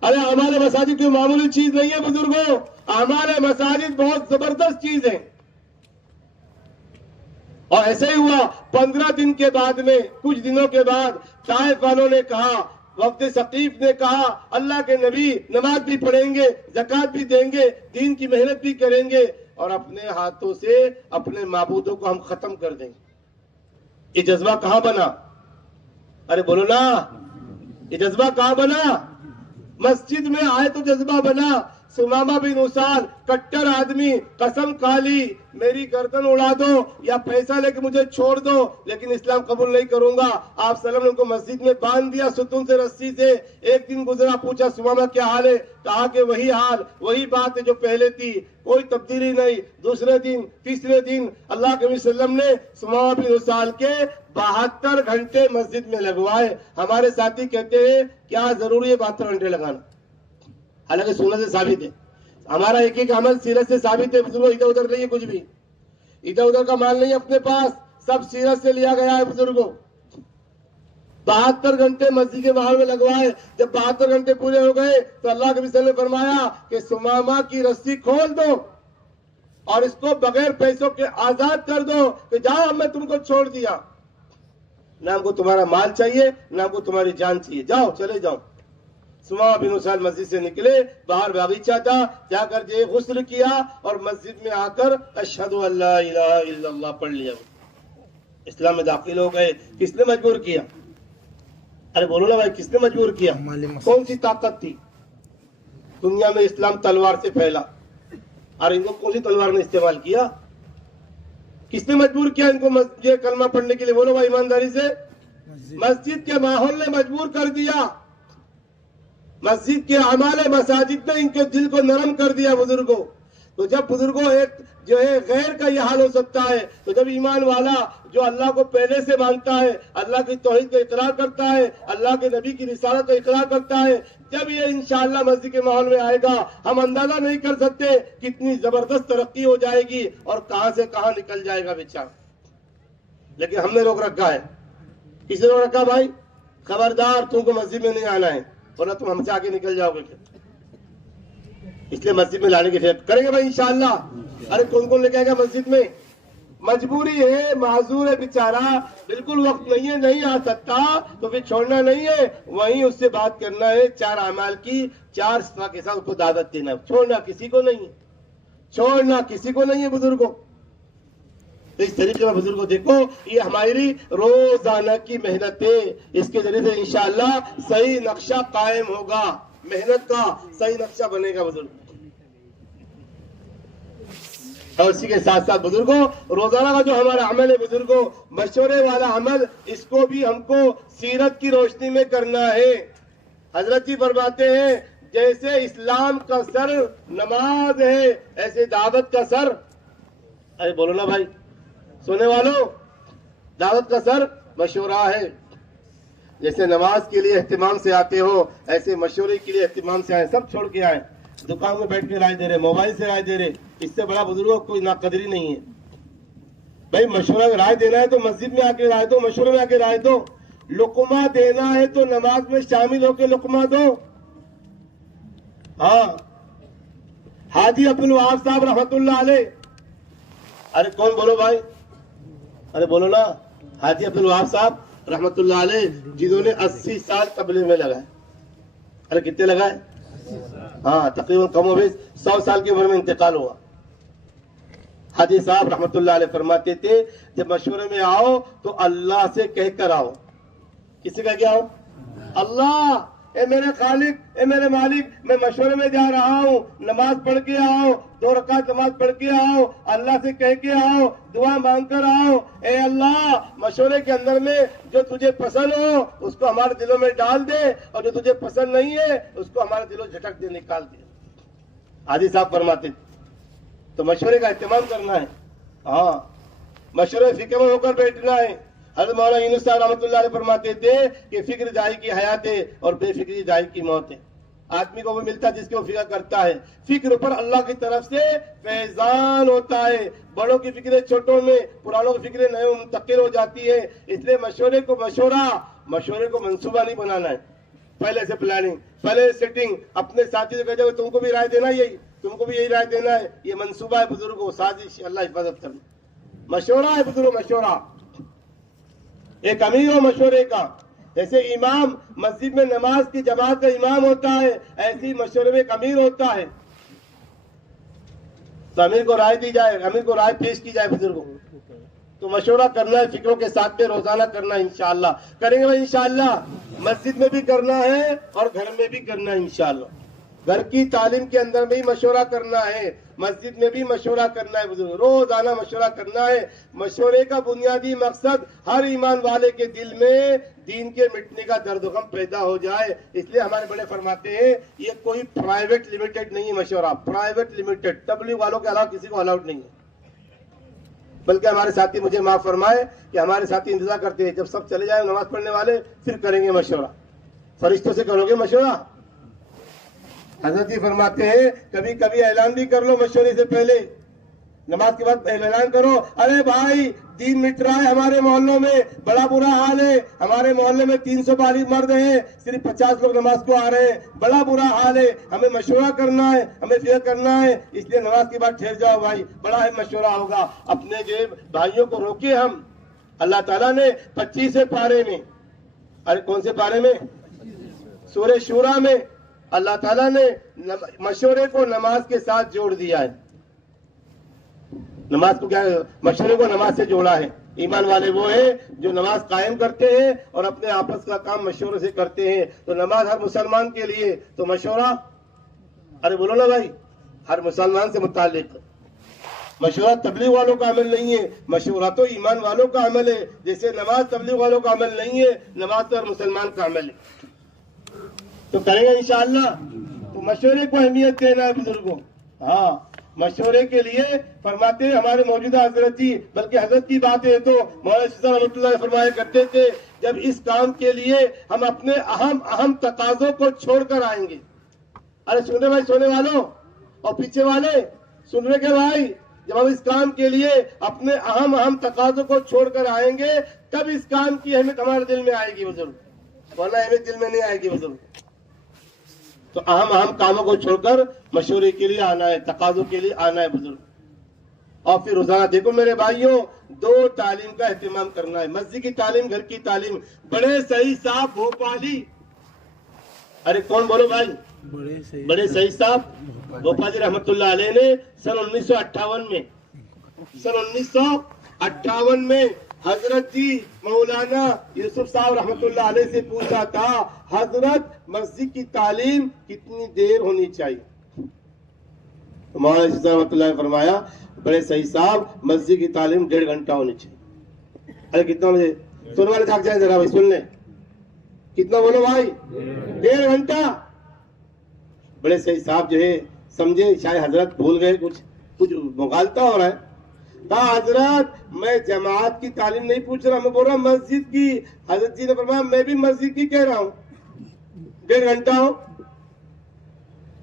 अरे आमाले मसाजिद कोई मामूली चीज नहीं है बुजुर्गों, आमाले मसाजिद बहुत जबरदस्त चीज है। और ऐसे ही हुआ 15 दिन के बाद में, कुछ दिनों के बाद ताइफ वालों ने कहा, वक्त सकीफ ने कहा अल्लाह के नबी नमाज भी पढ़ेंगे, ज़कात भी देंगे, दीन की मेहनत भी करेंगे और अपने हाथों से अपने माबूदों को हम खत्म कर देंगे। ये जज्बा कहां बना? अरे बोलो ना, ये जज्बा कहां बना? मस्जिद में आए तो जज्बा बना। सुमामा बिन उसाल कट्टर आदमी, कसम खा ली मेरी गर्दन उड़ा दो या पैसा लेके मुझे छोड़ दो लेकिन इस्लाम कबूल नहीं करूंगा। आप सल्लम ने उनको मस्जिद में बांध दिया सुतून से, रस्सी से। एक दिन गुजरा, पूछा सुमामा क्या हाल है? कहा कि वही हाल, वही बात है जो पहले थी, कोई तब्दीली नहीं। दूसरे दिन, तीसरे दिन अल्लाह के नबी सल्लम ने सुमामा बिन उसाल के 72 घंटे मस्जिद में लगवाए। हमारे साथी कहते हैं क्या जरूरी है 72 घंटे लगाना? हालांकि सुन्नत से साबित है, हमारा एक एक अमल सीरत से साबित है। बुजुर्गों इधर उधर नहीं है, कुछ भी इधर उधर का माल नहीं है अपने पास, सब सीरत से लिया गया है। बुजुर्गों 72 घंटे मस्जिद के माहौल में लगवाए। जब 72 घंटे पूरे हो गए तो अल्लाह के नबी ने फरमाया कि सुमामा की रस्सी खोल दो और इसको बगैर पैसों के आजाद कर दो कि जाओ हमने तुमको छोड़ दिया, ना हमको तुम्हारा माल चाहिए ना हमको तुम्हारी जान चाहिए, जाओ चले जाओ। सुमामा बिन उसाल मस्जिद से निकले, बाहर बागीचा था, जाकर जे गुस्ल किया और मस्जिद में आकर अशहदु अल्ला इलाहा इल्लल्लाह पढ़ लिया, इस्लाम में दाखिल हो गए। किसने मजबूर किया? अरे बोलो ना भाई, किसने मजबूर किया? कौन सी ताकत थी दुनिया में? इस्लाम तलवार से फैला और इनको कौन सी तलवार ने इस्तेमाल किया? किसने मजबूर किया इनको ये कलमा पढ़ने के लिए? बोलो भाई ईमानदारी से। मस्जिद के माहौल ने मजबूर कर दिया, मस्जिद के अमाले मसाजिद ने इनके दिल को नरम कर दिया बुजुर्गों। तो जब बुजुर्गों एक जो है गैर का यह हाल हो सकता है, तो जब ईमान वाला जो अल्लाह को पहले से मानता है, अल्लाह की तौहीद का इकरार करता है, अल्लाह के नबी की रिसालत का इकरार करता है, जब ये इंशाअल्लाह मस्जिद के माहौल में आएगा, हम अंदाजा नहीं कर सकते कितनी जबरदस्त तरक्की हो जाएगी और कहां से कहां निकल जाएगा बेचारा। लेकिन हमने रोक रखा है। किसने रोक रखा भाई? खबरदार, तुमको मस्जिद में नहीं आना है वरना तुम हमसे आगे निकल जाओगे। इसलिए मस्जिद में लाने की फिक्र करेंगे भाई इंशाअल्लाह। अरे कौन कौन लेके आएगा मस्जिद में? मजबूरी है, माजूर है बेचारा, बिल्कुल वक्त नहीं है, नहीं आ सकता, तो फिर छोड़ना नहीं है, वहीं उससे बात करना है 4 अमाल की, 4 सिफा के साथ उसको दावत देना। छोड़ना किसी को नहीं है, छोड़ना किसी को नहीं है बुजुर्गों। इस तरीके में बुजुर्गों देखो, ये हमारी रोजाना की मेहनत है, इसके जरिए से इंशाअल्लाह सही नक्शा कायम होगा, मेहनत का सही नक्शा बनेगा बुजुर्ग। और इसी के साथ साथ बुजुर्गों, रोजाना का जो हमारा अमल है बुजुर्गों, मशवरे वाला अमल, इसको भी हमको सीरत की रोशनी में करना है। हजरत जी फरमाते हैं, जैसे इस्लाम का सर नमाज है, ऐसे दावत का सर, अरे बोलो ना भाई सुनने वालों, दावत का सर मशवरा है। जैसे नमाज के लिए एहतिमाम से आते हो, ऐसे मशवरे के लिए एहतिमाम से आए, सब छोड़ के आए, दुकान में बैठ के राय दे रहे, मोबाइल से राय दे रहे, इससे बड़ा बुजुर्गों कोई नाकदरी नहीं है। भाई मशवरा राय देना है तो मस्जिद में आके राय दो, मशवरे में आके राय दो। लुकमा देना है तो नमाज में शामिल होकर लुकमा दो। हाँ, हाजी अब्दुल वहाब साहब रहमतुल्लाह अलैह, अरे कौन बोलो भाई, अरे बोलो ना, हाजी अब्दुल वहाब साहब रहमतुल्लाह अलैह, जिन्होंने 80 साल तबलीग में लगाए। अरे कितने लगाए? हाँ, तकरीबन कम बेश 100 साल की उम्र में इंतकाल हुआ। हाजी साहब रहमतुल्लाह अलैह फरमाते थे, जब मशवरे में आओ तो अल्लाह से कह कर आओ। किसी का क्या हो? अल्लाह, ए मेरे खालिक, ए मेरे मालिक, मैं मशवरे में जा रहा हूँ, नमाज पढ़ के आओ, 2 रकात नमाज पढ़ के आओ, अल्लाह से कह के आओ, दुआ मांग कर आओ। ए अल्लाह, मशवरे के अंदर में जो तुझे पसंद हो उसको हमारे दिलों में डाल दे, और जो तुझे पसंद नहीं है उसको हमारे दिलों झटक दे, निकाल दे। हाजी साहब फरमाते, तो मशवरे का एहतमाम करना है। हाँ, मशवरे फिक्र में होकर बैठना है। हज़रत मौलाना यूनुस साहब रहमतुल्लाह अलैह फरमाते थे कि फिक्र जाई की हयात है और बेफिक्री जाई की मौत है। आदमी को वो मिलता है जिसके वो फिक्र करता है। फिक्र पर अल्लाह की तरफ से फैजान होता है। बड़ों की फिक्रें छोटों में, पुरानों की फिक्रें नए में मुंतकिल हो जाती है। इसलिए मशवरे को मंसूबा नहीं बनाना है, पहले से प्लानिंग, पहले सेटिंग, अपने साथी से कह तुमको भी राय देना यही, तुमको भी यही राय देना है, ये मंसूबा है बुजुर्गों, साजिश, अल्लाह हिफाजत करना। मशवरा है बुजुर्गों, मशवरा एक अमीर हो मशवरे का। जैसे इमाम मस्जिद में नमाज की जमात का इमाम होता है, ऐसे ही मशवरे में एक अमीर होता है। तो अमीर को राय दी जाए, अमीर को राय पेश की जाए बुजुर्गों। तो मशवरा करना है, फिक्रों के साथ में रोजाना करना है, इंशाअल्लाह करेंगे भाई, इंशाअल्लाह मस्जिद में भी करना है और घर में भी करना है इंशाअल्लाह। घर की तालीम के अंदर भी मशवरा करना है, मस्जिद में भी मशवरा करना है बुजुर्ग, रोजाना मशवरा करना है। मशवरे का बुनियादी मकसद हर ईमान वाले के दिल में दीन के मिटने का दर्द गम पैदा हो जाए। इसलिए हमारे बड़े फरमाते हैं, ये कोई प्राइवेट लिमिटेड नहीं है मशवरा, प्राइवेट लिमिटेड, तबलीग वालों के अलावा किसी को अलाउड नहीं है। बल्कि हमारे साथी, मुझे माफ फरमाए कि हमारे साथी इंतजार करते हैं, जब सब चले जाए नमाज पढ़ने वाले फिर करेंगे मशवरा। फरिश्तों से करोगे मशवरा? हजरत जी फरमाते हैं, कभी कभी ऐलान भी कर लो मशवरे से पहले, नमाज के बाद ऐलान करो, अरे भाई दीन मिट रहा है हमारे मोहल्लों में, बड़ा बुरा हाल है, हमारे मोहल्ले में 300 बालिग मर्द हैं, सिर्फ 50 लोग नमाज को आ रहे हैं, बड़ा बुरा हाल है, हमें मशवरा करना है, हमें फिक्र करना है, इसलिए नमाज के बाद ठहर जाओ भाई, बड़ा है मशवरा होगा। अपने जो भाइयों को रोके हम। अल्लाह ताला ने 25वें पारे में, अरे कौन से पारे में? सूरह शूरा में अल्लाह ताला ने मशवरे को नमाज के साथ जोड़ दिया है। नमाज को क्या, मशवरे को नमाज से जोड़ा है। ईमान वाले वो है जो नमाज कायम करते हैं और अपने आपस का काम मशवरे से करते हैं। तो नमाज हर मुसलमान के लिए, तो मशवरा, अरे बोलो ना भाई, हर मुसलमान से मुताल्लिक। मशवरा तबलीग वालों का अमल नहीं है, मशवरा तो ईमान वालों का अमल है। जैसे नमाज तबलीग वालों का अमल नहीं है, नमाज तो हर मुसलमान का अमल है। तो करेंगे इंशाअल्लाह। तो मशवरे को अहमियत देना है बुजुर्गों। हाँ, मशवरे के लिए फरमाते हैं हमारे मौजूदा हजरत जी, बल्कि हजरत की बात है तो मौलाना रहमतुल्लाह फरमाया करते थे, जब इस काम के लिए हम अपने अहम तकाजों को छोड़कर आएंगे। अरे सुन रहे भाई, सोने वालों और पीछे वाले सुन रहे के भाई, जब हम इस काम के लिए अपने अहम तकाजों को छोड़कर आएंगे, तब इस काम की अहमियत हमारे दिल में आएगी बुजुर्ग, वरना अहमियत दिल में नहीं आएगी बुजुर्ग। तो अहम कामों को छोड़कर मशवरे के लिए आना है, तकाजों के लिए आना है बुजुर्ग। और फिर रोजाना देखो मेरे भाइयों, 2 तालीम का एहतमाम करना है, मस्जिद की तालीम, घर की तालीम। बड़े सही साहब भोपाली, अरे कौन बोलो भाई, बड़े सही साहब भोपाली रहमतुल्लाह अलैह ने सन 1958 में हजरत जी मौलाना यूसुफ साहब रहमतुल्लाह अलैह से पूछा था, हजरत मस्जिद की तालीम कितनी देर होनी चाहिए? तो मौलाना यूसुफ रहमतुल्लाह ने फरमाया, बड़े सही साहब मस्जिद की तालीम 1.5 घंटा होनी चाहिए। अरे कितना मुझे सुनने वाले थक जाए जरा भाई, सुन ले, कितना बोलो भाई? 1.5 घंटा। बड़े सही साहब जो है समझे शायद हजरत भूल गए, कुछ मुगालता हो रहा है। कहा हजरत मैं जमात की तालीम नहीं पूछ रहा, मैं बोल रहा हूँ मस्जिद की। हजरत जी ने फरमाया, मैं भी मस्जिद की कह रहा हूँ, 1.5 घंटा हो।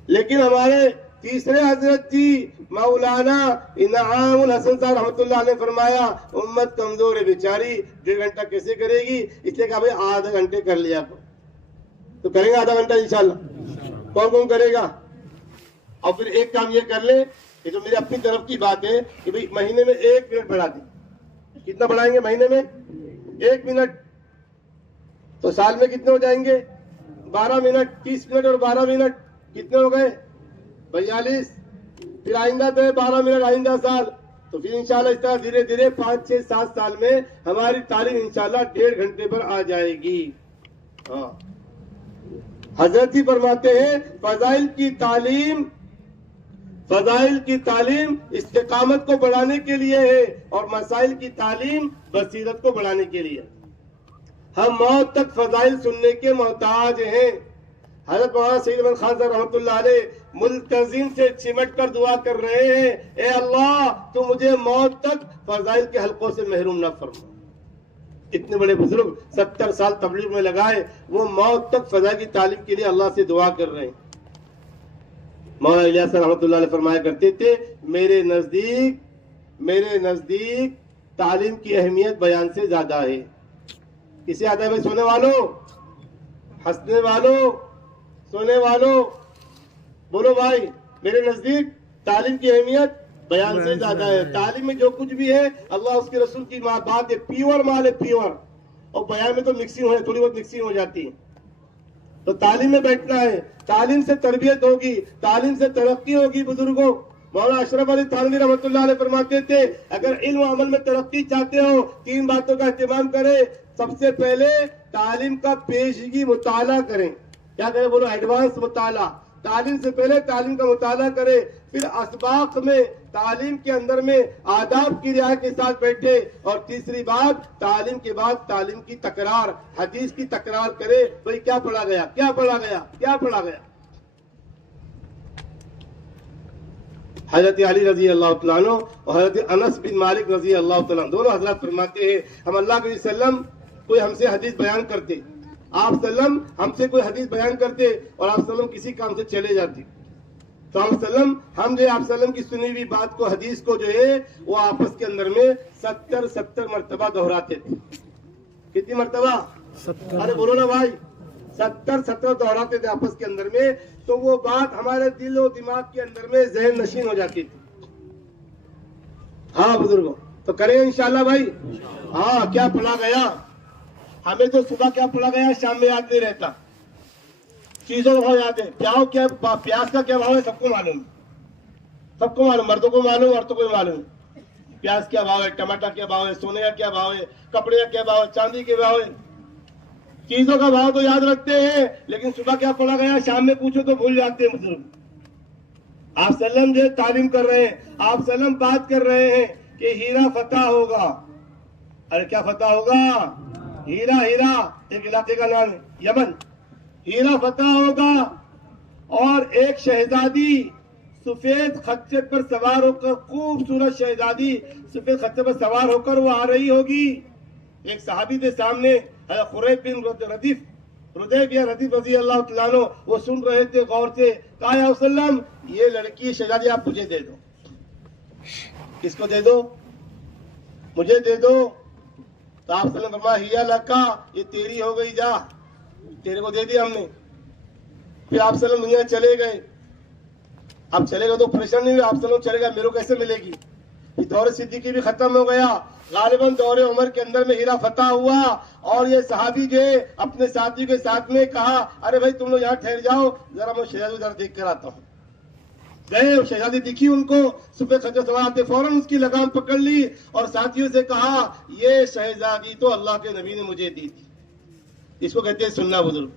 लेकिन हमारे तीसरे हजरत जी मौलाना इनामुल हसन साहब रहमतुल्लाह ने फरमाया, उम्मत कमजोर है बेचारी, 1.5 घंटा कैसे करेगी, इसलिए कहा भाई आधे घंटे कर लिया तो करेंगे आधा घंटा इंशाल्लाह। कौन कौन करेगा? और फिर एक काम ये कर ले, ये तो मेरी अपनी तरफ की बात है कि भाई महीने में 1 मिनट बढ़ा दी। कितना बढ़ाएंगे महीने में? 1 मिनट। तो साल में कितने हो जाएंगे? 12 मिनट। 30 मिनट और 12 मिनट कितने हो गए? 42। फिर आइंदा तो है 12 मिनट आइंदा साल। तो फिर इंशाल्लाह इस तरह धीरे धीरे 5, 6, 7 साल में हमारी तालीम इंशाल्लाह 1.5 घंटे पर आ जाएगी। हाँ, हजरत जी फरमाते हैं फजाइल की तालीम इस्तिकामत को बढ़ाने के लिए है और मसाइल की तालीम बसीरत को बढ़ाने के लिए। हम मौत तक फजाइल सुनने के मोहताज हैं। हजरत मौलाना सईद अहमद खान साहब रहमतुल्लाह अलैह मुल्तजिम से चिमट कर दुआ कर रहे हैं, ए अल्लाह तू मुझे मौत तक फजाइल के हलकों से महरूम न फरमा। इतने बड़े बुजुर्ग 70 साल तबलीग में लगाए, वो मौत तक फजाइल की तालीम के लिए अल्लाह से दुआ कर रहे हैं। मौलाना इलियास रहमतुल्लाह अलैह फरमाया करते थे, मेरे नजदीक तालीम की अहमियत बयान से ज्यादा है। किसे आता है भाई? सोने वालों, हंसने वालों, सोने वालों, बोलो भाई, मेरे नजदीक तालीम की अहमियत बयान से ज्यादा है। तालीम में जो कुछ भी है अल्लाह उसके रसूल की बात है, प्योर माल है, प्योर। और बयान में तो मिक्सिंग हो, थोड़ी बहुत मिक्सिंग हो जाती है। तो तालीम में बैठना है, तालीम से तरबियत होगी, तालीम से तरक्की होगी। बुजुर्गों, मौलाना अशरफ अली थानवी रहमतुल्लाह अलैह फरमाते थे, अगर इल्म अमल में तरक्की चाहते हो 3 बातों का एहतमाम करें। सबसे पहले तालीम का पेशगी मुताला करें। क्या करें बोलो? एडवांस मुताला। तालीम से पहले तालीम का मुताला करे। फिर असबाक में तालीम के अंदर में आदाब की रियायत के साथ बैठे। और तीसरी बात, तालीम के बाद तालीम की तकरार, हदीस की तकरार करे। भाई क्या पढ़ा गया, क्या पढ़ा गया, क्या पढ़ा गया। हजरत अली रजी अल्लाह तआला अन्हु और हजरत अनस बिन मालिक रजी अल्लाह तआला अन्हु दोनों हजरत फरमाते हैं, हम अल्लाह के सल्लम कोई हमसे हदीस बयान करते, आप सल्लम हमसे कोई हदीस बयान करते और आप सल्लम किसी काम से चले जाते, तो हम जो आप सल्लम की सुनी हुई बात को, हदीस को जो है वो आपस के अंदर में 70 मरतबा दोहराते थे। कितनी मरतबा? 70। अरे बोलो ना भाई, 70 दोहराते थे आपस के अंदर में। तो वो बात हमारे दिल और दिमाग के अंदर में ज़हन नशीन हो जाती थी। हाँ बुजुर्गों, तो करें इंशाल्लाह भाई। हाँ, क्या पढ़ा गया हमें तो सुबह क्या पढ़ा गया शाम में याद नहीं रहता। चीजों का भाव याद है, प्याज का क्या भाव है सबको मालूम, सबको मालूम, मर्दों को मालूम, औरतों को मालूम। प्याज क्या भाव है, टमाटर क्या भाव है, सोने का क्या भाव है, कपड़े का क्या भाव है, चांदी के भाव है। चीजों का भाव तो याद रखते हैं, लेकिन सुबह क्या पढ़ा गया शाम में पूछो तो भूल जाते हैं बुजुर्ग। आप सल्लम जो तालीम कर रहे हैं, आप सल्लम बात कर रहे हैं कि हीरा फतह होगा। अरे क्या फतह होगा? हीरा एक इलाके का नाम है, यमन। हीरा फतह होगा और एक शहजादी सफेद खच्चर पर सवार होकर, खूबसूरत शहजादी सफेद खच्चर पर सवार होकर वो आ रही होगी। एक सहाबी थे सामने, खुरैब बिन रदीफ रजी अल्लाह तआला अन्हु, वो सुन रहे थे गौर से। कहा या वसल्लम, ये लड़की शहजादी आप मुझे दे दो। किसको दे दो? मुझे दे दो। तो आप सल्लम फरमाया, हिया लका, ये तेरी हो गई, जा, तेरे को दे दिया हमने। फिर आप सल्लम दुनिया चले गए। अब चले गए तो परेशान नहीं हुए, आप सल्लम चले गए, मेरे को कैसे मिलेगी? कि दौर सिद्दीकी भी खत्म हो गया, गालिबन दौरे उमर के अंदर में हीरा फतह हुआ और ये सहाबी जो है अपने साथियों के साथ में कहा, अरे भाई तुम लोग यहाँ ठहर जाओ, जरा मैं शहजादी उधर देख कर आता हूँ। गए, शहजादी दिखी उनको, सुबह खच्चर सवार आते फौरन उसकी लगाम पकड़ ली और साथियों से कहा, ये शहजादी तो अल्लाह के नबी ने मुझे दी थी। इसको कहते हैं सुनना बुजुर्ग।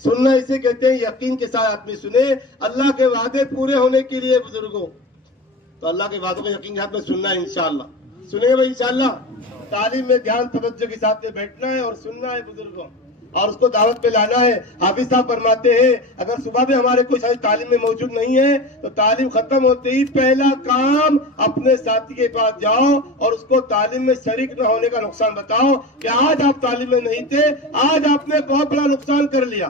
सुनना इसे कहते हैं यकीन के साथ आदमी सुने, अल्लाह के वादे पूरे होने के लिए बुजुर्गों। तो अल्लाह के वादों को यकीन के साथ में सुनना है इंशाअल्लाह। सुनेंगे भाई इंशाअल्लाह। तालीम में ध्यान तवज्जो के साथ में बैठना है और सुनना है बुजुर्गों, और उसको दावत पे लाना है। हाफिज साहब फरमाते हैं, अगर सुबह में हमारे कोई साथी तालीम में मौजूद नहीं है तो तालीम खत्म होते ही पहला काम अपने साथी के पास जाओ और उसको तालीम में शरीक न होने का नुकसान बताओ कि आज आप तालीम में नहीं थे, आज आपने बहुत बड़ा नुकसान कर लिया,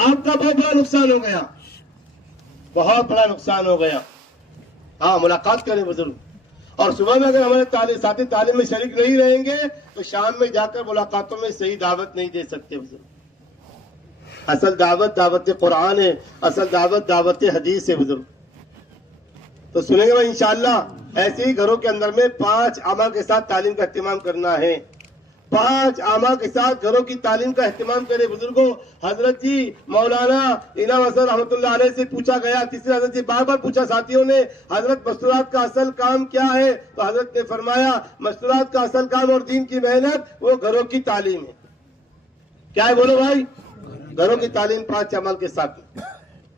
आपका बहुत बड़ा नुकसान हो गया, बहुत बड़ा नुकसान हो गया। हाँ, मुलाकात करें बुजुर्ग। और सुबह में अगर हमारे साथी तालीम में शरीक नहीं रहेंगे तो शाम में जाकर मुलाकातों में सही दावत नहीं दे सकते बुजुर्ग। असल दावत दावत कुरान है, असल दावत दावत हदीस है बुजुर्ग। तो सुनेंगे भाई इंशाअल्लाह। ऐसे ही घरों के अंदर में 5 आमा के साथ तालीम का एहतमाम करना है। 5 आमा के साथ घरों की तालीम का एहतमाम करें बुजुर्गों। हजरत जी मौलाना इनाम हसन रहमतुल्लाह अलैह से पूछा गया, तीसरे हजरत जी बार बार पूछा साथियों ने, हजरत मस्तूरात का असल काम क्या है? तो हजरत ने फरमाया, मस्तूरात का असल काम और दीन की मेहनत वो घरों की तालीम है। क्या है बोलो भाई? घरों की तालीम 5 अमल के साथ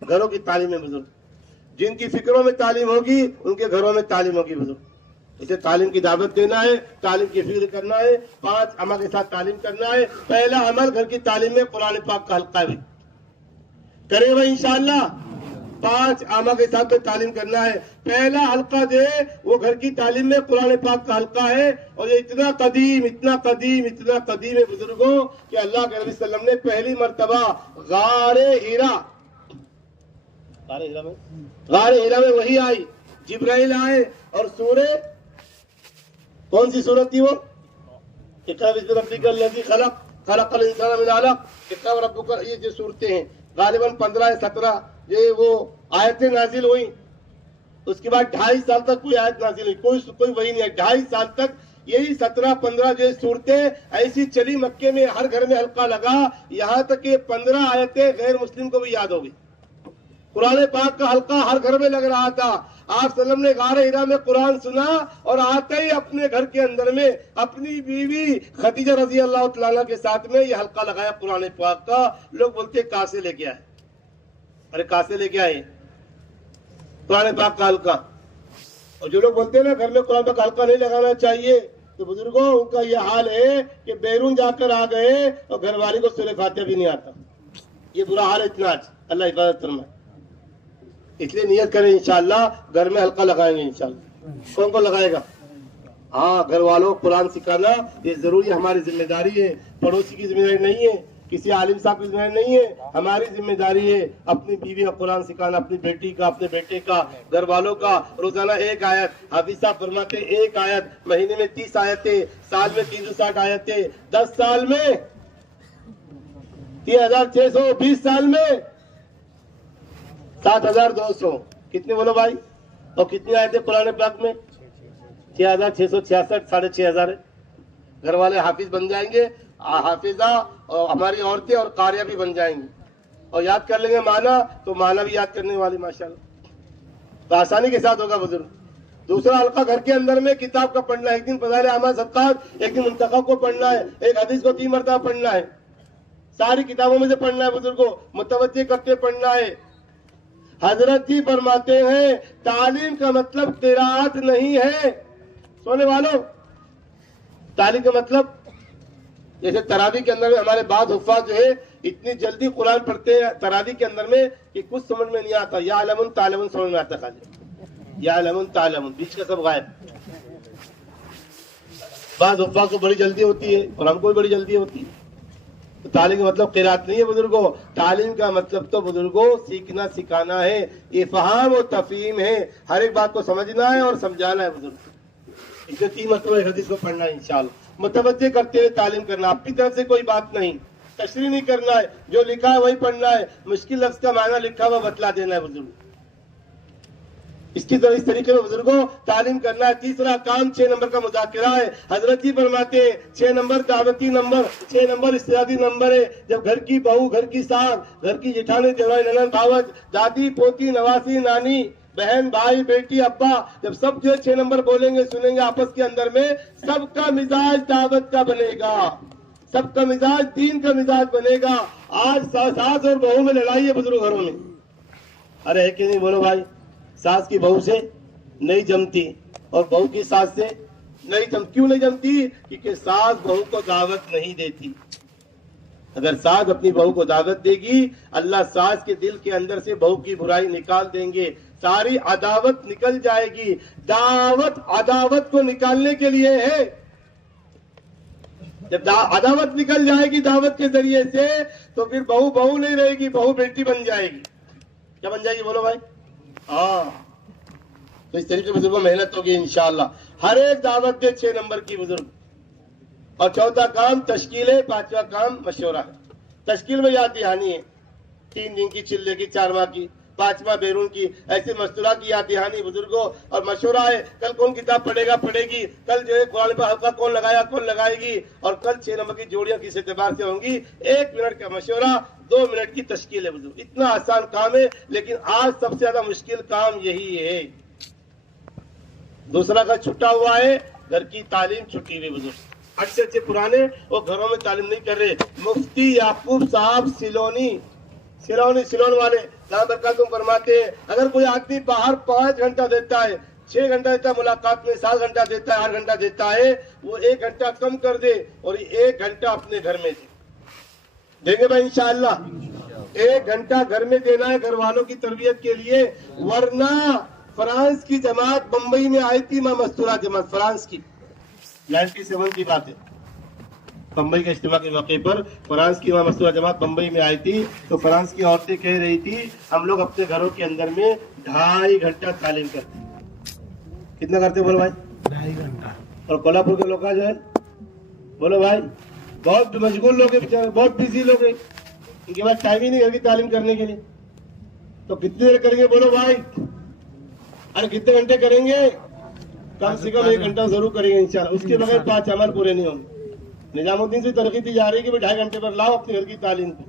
घरों की तालीम है बुजुर्ग। जिनकी फिक्रों में तालीम होगी उनके घरों में तालीम होगी बुजुर्ग। इसे तालीम की दावत देना है, तालीम की फिक्र करना है, 5 अमल के साथ तालीम करना है। पहला अमल घर की तालीम में कुरान पाक का हल्का भी करेंगे भाई इंशाअल्लाह। 5 अमल के साथ में तालीम करना है। पहला हल्का जो है वो घर की तालीम में कुरान पाक का हल्का है और ये इतना कदीम इतना कदीम इतना कदीम है बुजुर्गों कि अल्लाह के नबी सल्लल्लाहु अलैहि वसल्लम ने पहली मर्तबा गारे हीरा में वही आई, जिब्राइल आए और सूरे कौन सी सूरत थी वो? इक़रा बिस्मि रब्बिकल लज़ी खलक़ खलक़ल इंसान मिन अलक़, इक़रा रब्बुका, ये जो सूरतें हैं गालिबन 15 या 17 ये वो आयतें नाजिल हुई। उसके बाद 2.5 साल तक कोई आयत नाजिल हुई, कोई वही नहीं है। 2.5 साल तक यही 17-15 जो सूरतें ऐसी चली, मक्के में हर घर में हल्का लगा, यहाँ तक कि 15 आयतें गैर मुस्लिम को भी याद हो गई। कुरान पाक का हल्का हर घर में लग रहा था। आप सल्लम ने गारे हिरा में कुरान सुना और आते ही अपने घर के अंदर में अपनी बीवी खदीजा रजी अल्लाह तआला के साथ में ये हल्का लगाया कुरान पाक का। लोग बोलते कहां से लेके आए? अरे कहां से लेके आए कुरान पाक का हल्का? और जो लोग बोलते हैं ना घर में कुरान पाक का हल्का नहीं लगाना चाहिए, तो बुजुर्गों उनका ये हाल है कि बैरून जाकर आ गए और घरवाली को सूरह फातिहा भी नहीं आता। ये बुरा हाल है इतना आज। अल्लाह हिफाजत फरमाए। इसलिए नियत करें इंशाअल्लाह घर में हल्का लगाएंगे इंशाअल्लाह। कौन कौन लगाएगा? हाँ, घर वालों को कुरान सिखाना ये जरूरी हमारी जिम्मेदारी है। पड़ोसी की जिम्मेदारी नहीं है, किसी आलिम साहब की जिम्मेदारी नहीं है, हमारी जिम्मेदारी है अपनी बीवी का कुरान सिखाना, अपनी बेटी का, अपने बेटे का, घर वालों का। रोजाना 1 आयत, हाफिज साहब फरमाते 1 आयत, महीने में 30 आयतें, साल में 360 आयतें, 10 साल में 3600, 20 साल में 7200। कितने बोलो भाई? और कितनी आयतें कुरान पाक में? 6666, 6500 है। घर वाले हाफिज बन जाएंगे, हाफिजा और हमारी औरतें और कारिया भी बन जाएंगी और याद कर लेंगे माना, तो माना भी याद करने वाली माशाल्लाह। तो आसानी के साथ होगा बुजुर्ग। दूसरा हल्का घर के अंदर में किताब का पढ़ना है। एक दिन फज़ाइल अमाल सदक़ात, एक दिन मुंतखब को पढ़ना है, एक हदीस को 3 मरतबा पढ़ना है। सारी किताबों में से पढ़ना है बुजुर्गों, मुतवज्जे करते पढ़ना है। हजरत जी फरमाते हैं तालीम का मतलब किरात नहीं है। सोने वालों, तालीम का मतलब जैसे तरावी के अंदर में हमारे बाद हुफ़ाज़ जो है इतनी जल्दी कुरान पढ़ते हैं तरावी के अंदर में कि कुछ समझ में नहीं आता। या अलमुन तालमुन समझ में आता, खाली या अलमुन तालमुन, बीच का सब गायब। बाद हुफ़ाज़ को बड़ी जल्दी होती है और हमको भी बड़ी जल्दी होती है। तो तालीम का मतलब किरात नहीं है बुजुर्गों। तालीम का मतलब तो बुजुर्गों सीखना सिखाना है, इफ़हाम और तफ़हीम है। हर एक बात को समझना है और समझाना है बुजुर्ग। इसलिए 3 मरतबा हदीस को पढ़ना है इंशाअल्लाह। मुतवज्जे करते हुए तालीम करना, अपनी तरफ से कोई बात नहीं, तशरीह नहीं करना है, जो लिखा है वही पढ़ना है। मुश्किल लफ्ज का मायना लिखा हुआ बतला देना है बुजुर्ग। इसकी तरह इस तरीके में बुजुर्गों तालीम करना है। तीसरा काम 6 नंबर का मुज़ाकरा है। हजरत जी फरमाते हैं 6 नंबर दावती नंबर, 6 नंबर इस्तियादी नंबर है। जब घर की बहू, घर की सास, घर की जेठानी, देवरानी, ननद, भावज, दादी, पोती, नवासी, नानी, बहन, भाई, बेटी, अब्बा, जब सब जो 6 नंबर बोलेंगे, सुनेंगे आपस के अंदर में, सबका मिजाज दावत का बनेगा, सबका मिजाज दीन का मिजाज बनेगा। आज सास और बहू में लड़ाई है बुजुर्ग घरों में, अरे है कि नहीं बोलो भाई? सास की बहू से नहीं जमती और बहू की सास से नहीं जम। क्यों नहीं जमती? क्योंकि सास बहू को दावत नहीं देती। अगर सास अपनी बहू को दावत देगी, अल्लाह सास के दिल के अंदर से बहू की बुराई निकाल देंगे, सारी अदावत निकल जाएगी। दावत अदावत को निकालने के लिए है। जब अदावत निकल जाएगी दावत के जरिए से, तो फिर बहू बहू नहीं रहेगी, बहू बेटी बन जाएगी। क्या बन जाएगी बोलो भाई? हाँ, तो इस तरीके बुजुर्गों मेहनत होगी इंशाअल्लाह। हर एक दावत दे 6 नंबर की बुजुर्ग। और चौथा काम तश्कील है, 5वां काम मशवरा है। तश्कील में याद दहानी है, 3 दिन की, चिल्ले की, 4 माह की, 5वां बैरून की, ऐसे मस्तूरा की याद दहानी बुजुर्गों। और मशवरा है, कल कौन किताब पढ़ेगा पढ़ेगी, कल जो है कुरान पर हल्का कौन लगाया कौन लगाएगी, और कल 6 नंबर की जोड़ियां किस एतबार से होंगी। 1 मिनट का मशवरा, 2 मिनट की तश्कील है बुजुर्ग। इतना आसान काम है, लेकिन आज सबसे ज्यादा मुश्किल काम यही है। दूसरा का छुट्टा हुआ है, घर की तालीम छुट्टी हुई बुजुर्ग। अच्छे पुराने वो घरों में तालीम नहीं कर रहे। मुफ्ती याकूब साहब सिलोन वाले तुम फरमाते हैं, अगर कोई आदमी बाहर 5 घंटा देता है, 6 घंटा देता है मुलाकात में, 7 घंटा देता है, 8 घंटा देता है, वो 1 घंटा कम कर दे और 1 घंटा अपने घर में देंगे भाई इंशाअल्लाह। 1 घंटा घर में देना है घर वालों की तरबियत के लिए। वरना फ्रांस की जमात बंबई में आई थी, मां मस्तूरा जमात, फ्रांस की 97 की बात है। बंबई के इज्तिमा के मौके पर फ्रांस की मां मस्तूरा जमात बंबई में आई थी। तो फ्रांस की औरतें कह रही थी, हम लोग अपने घरों के अंदर में 2.5 घंटा तालीम करते। कितना करते बोलो भाई? 2.5 घंटा। और कोल्हापुर के लोग जो है बोलो भाई, बहुत मशगूल लोग हैं बेचारे, बहुत बिजी लोग हैं, इनके पास टाइम ही नहीं है तालीम करने के लिए। तो कितनी देर करेंगे बोलो भाई? अरे कितने घंटे करेंगे? कम से कम 1 घंटा जरूर करेंगे इंशाल्लाह। उसके बगैर 5 अमल पूरे नहीं होंगे। निजामुद्दीन से तरक्की दी जा रही है कि 2.5 घंटे पर लाओ अपने घर की तालीम को।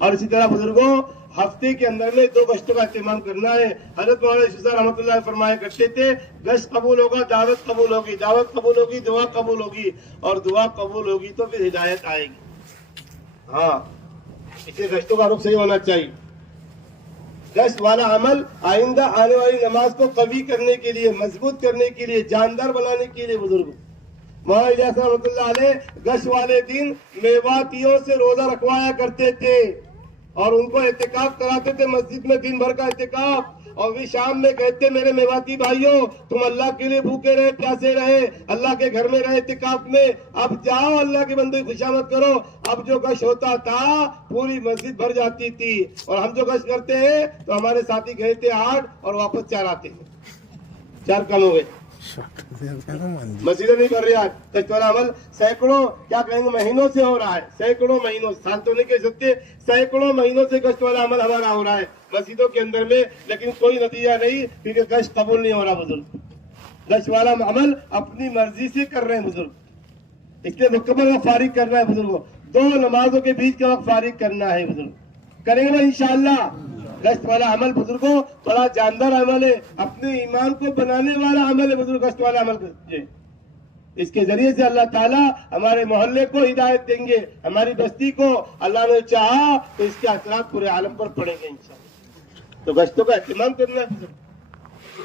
और इसी तरह बुजुर्गों हफ्ते के अंदर में 2 गश्तों का इस्तेमाल करना है। हजरत मौलाना यूसुफ रहमतुल्लाह फरमाया करते थे, गश्त कबूल होगा, दावत कबूल होगी, दावत कबूल होगी, दुआ कबूल होगी, और दुआ कबूल होगी तो फिर हिदायत आएगी। हाँ, इसलिए गश्तों का रुख सही होना चाहिए। गश्त वाला अमल आइंदा आने वाली नमाज को कवी करने के लिए, मजबूत करने के लिए, जानदार बनाने के लिए बुजुर्ग गश्त वाले दिन मेवातियों से रोजा रखवाया करते थे और उनको एहतिकाफ कराते थे मस्जिद में, दिन भर का एहतिकाफ। और वे शाम में कहते, मेरे मेवाती भाइयों, तुम अल्लाह के लिए भूखे रहे, प्यासे रहे, अल्लाह के घर में रहे एहतिकाफ में, अब जाओ अल्लाह के बंदे की खुशामद करो। अब जो गश्त होता था पूरी मस्जिद भर जाती थी, और हम जो गश्त करते हैं तो हमारे साथी गए थे 8 और वापस 4 आते हैं। 4 कम हो गए, मस्जिद नहीं कर रही आज। गश्त वाला अमल सैकड़ों, क्या कहेंगे, महीनों से हो रहा है, सैकड़ों महीनों, साल तो नहीं कह सकते, सैकड़ों महीनों से गश्त वाला अमल हमारा हो रहा है मस्जिदों के अंदर में, लेकिन कोई नतीजा नहीं, क्योंकि गश्त कबूल नहीं हो रहा बुजुर्ग। गश्त वाला अमल अपनी मर्जी से कर रहे हैं बुजुर्ग, इसलिए मुकम्मल वक्त फारिग करना है बुजुर्गों। 2 नमाजों के बीच का वक्त फारिग करना है बुजुर्ग, करेंगे ना इंशाअल्लाह। गश्त वाला अमल बुजुर्गों बड़ा जानदार अमल है, अपने ईमान को बनाने वाला अमल है बुजुर्ग, गश्त वाला अमल। इसके जरिए से अल्लाह ताला हमारे मोहल्ले को हिदायत देंगे, हमारी बस्ती को, अल्लाह ने चाहा तो इसके असरात पूरे आलम पर पड़ेंगे इंशाअल्लाह। तो गश्तों का एहतमाम करना है,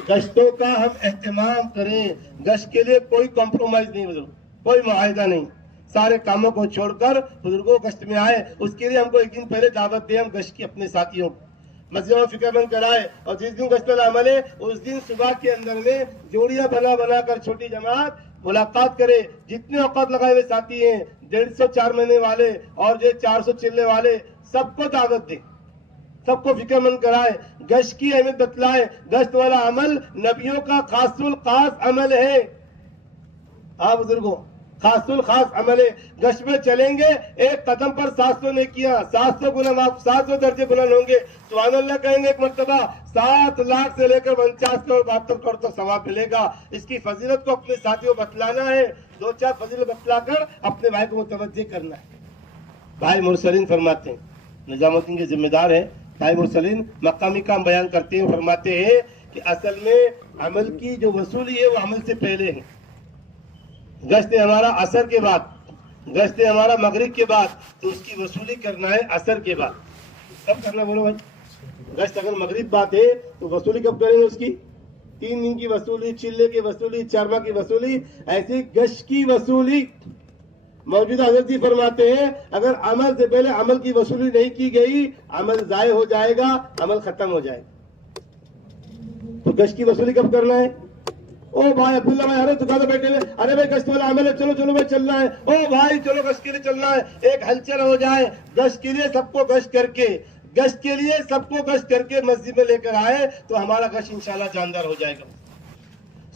गश्तों का हम एहतमाम करें। गश्त के लिए कोई कॉम्प्रोमाइज नहीं बुजुर्ग, कोई मुआहिदा नहीं, सारे कामों को छोड़कर बुजुर्गों गश्त में आए। उसके लिए हमको 1 दिन पहले दावत दे, हम गश्त की अपने साथियों मस्जिद में फिक्रमंद कराए, और जिस दिन गश्त वाला अमल है उस दिन सुबह के अंदर में जोड़ियां बना कर छोटी जमात मुलाकात करे। जितने औकात लगाए हुए साथी हैं, 150 4 महीने वाले और जो 400 चिल्ले वाले, सबको दावत दे, सबको फिक्रमंद कराए, गश्त की अहमियत बतलाए। गश्त वाला अमल नबियों का खासुल खास अमल है। हाँ बुजुर्गों, खासुल खास अमल है। गश्त में चलेंगे, एक कदम पर 700 ने किया, 700 गुना माफ, 700 दर्जे बुलंद होंगे। सुभान अल्लाह कहेंगे एक मर्तबा, 7 लाख से लेकर 49 करोड़ 72 करोड़ तक सवाब मिलेगा। इसकी फजीलत को अपने साथियों बतलाना है, 2-4 फजीलत बतलाकर अपने भाई को मुतवज्जे करना है। भाई मुरसलीन फरमाते हैं, निजामुद्दीन के जिम्मेदार है भाई मुरसलीन, मकामी काम बयान करते हैं, फरमाते हैं कि असल में अमल की जो वसूली है वो अमल से पहले है। गश्त हमारा असर के बाद, गश्त हमारा मगरिब के बाद, तो उसकी वसूली करना है असर के बाद। कब करना बोलो भाई? गश्त अगर मगरिब बात है तो वसूली कब करेंगे उसकी? 3 दिन की वसूली, चिल्ले की वसूली, 4 माह की वसूली, ऐसी गश्त की वसूली मौजूदा हज़रत जी फरमाते हैं अगर अमल से पहले अमल की वसूली नहीं की गई, अमल जाय हो जाएगा, अमल खत्म हो जाएगा। तो गश्त की वसूली कब करना है? ओ भाई अब्दुल्ला भाई, अरे दुकान पे बैठे हुए, अरे भाई गश्त वाला अमल है, चलो चलो भाई चलना है। ओ भाई चलो गश्त के लिए चलना है, एक हलचल हो जाए। गश्त के लिए सबको गश्त करके, गश्त के लिए सबको गश्त करके मस्जिद में लेकर आए तो हमारा गश्त इंशाल्लाह जानदार हो जाएगा।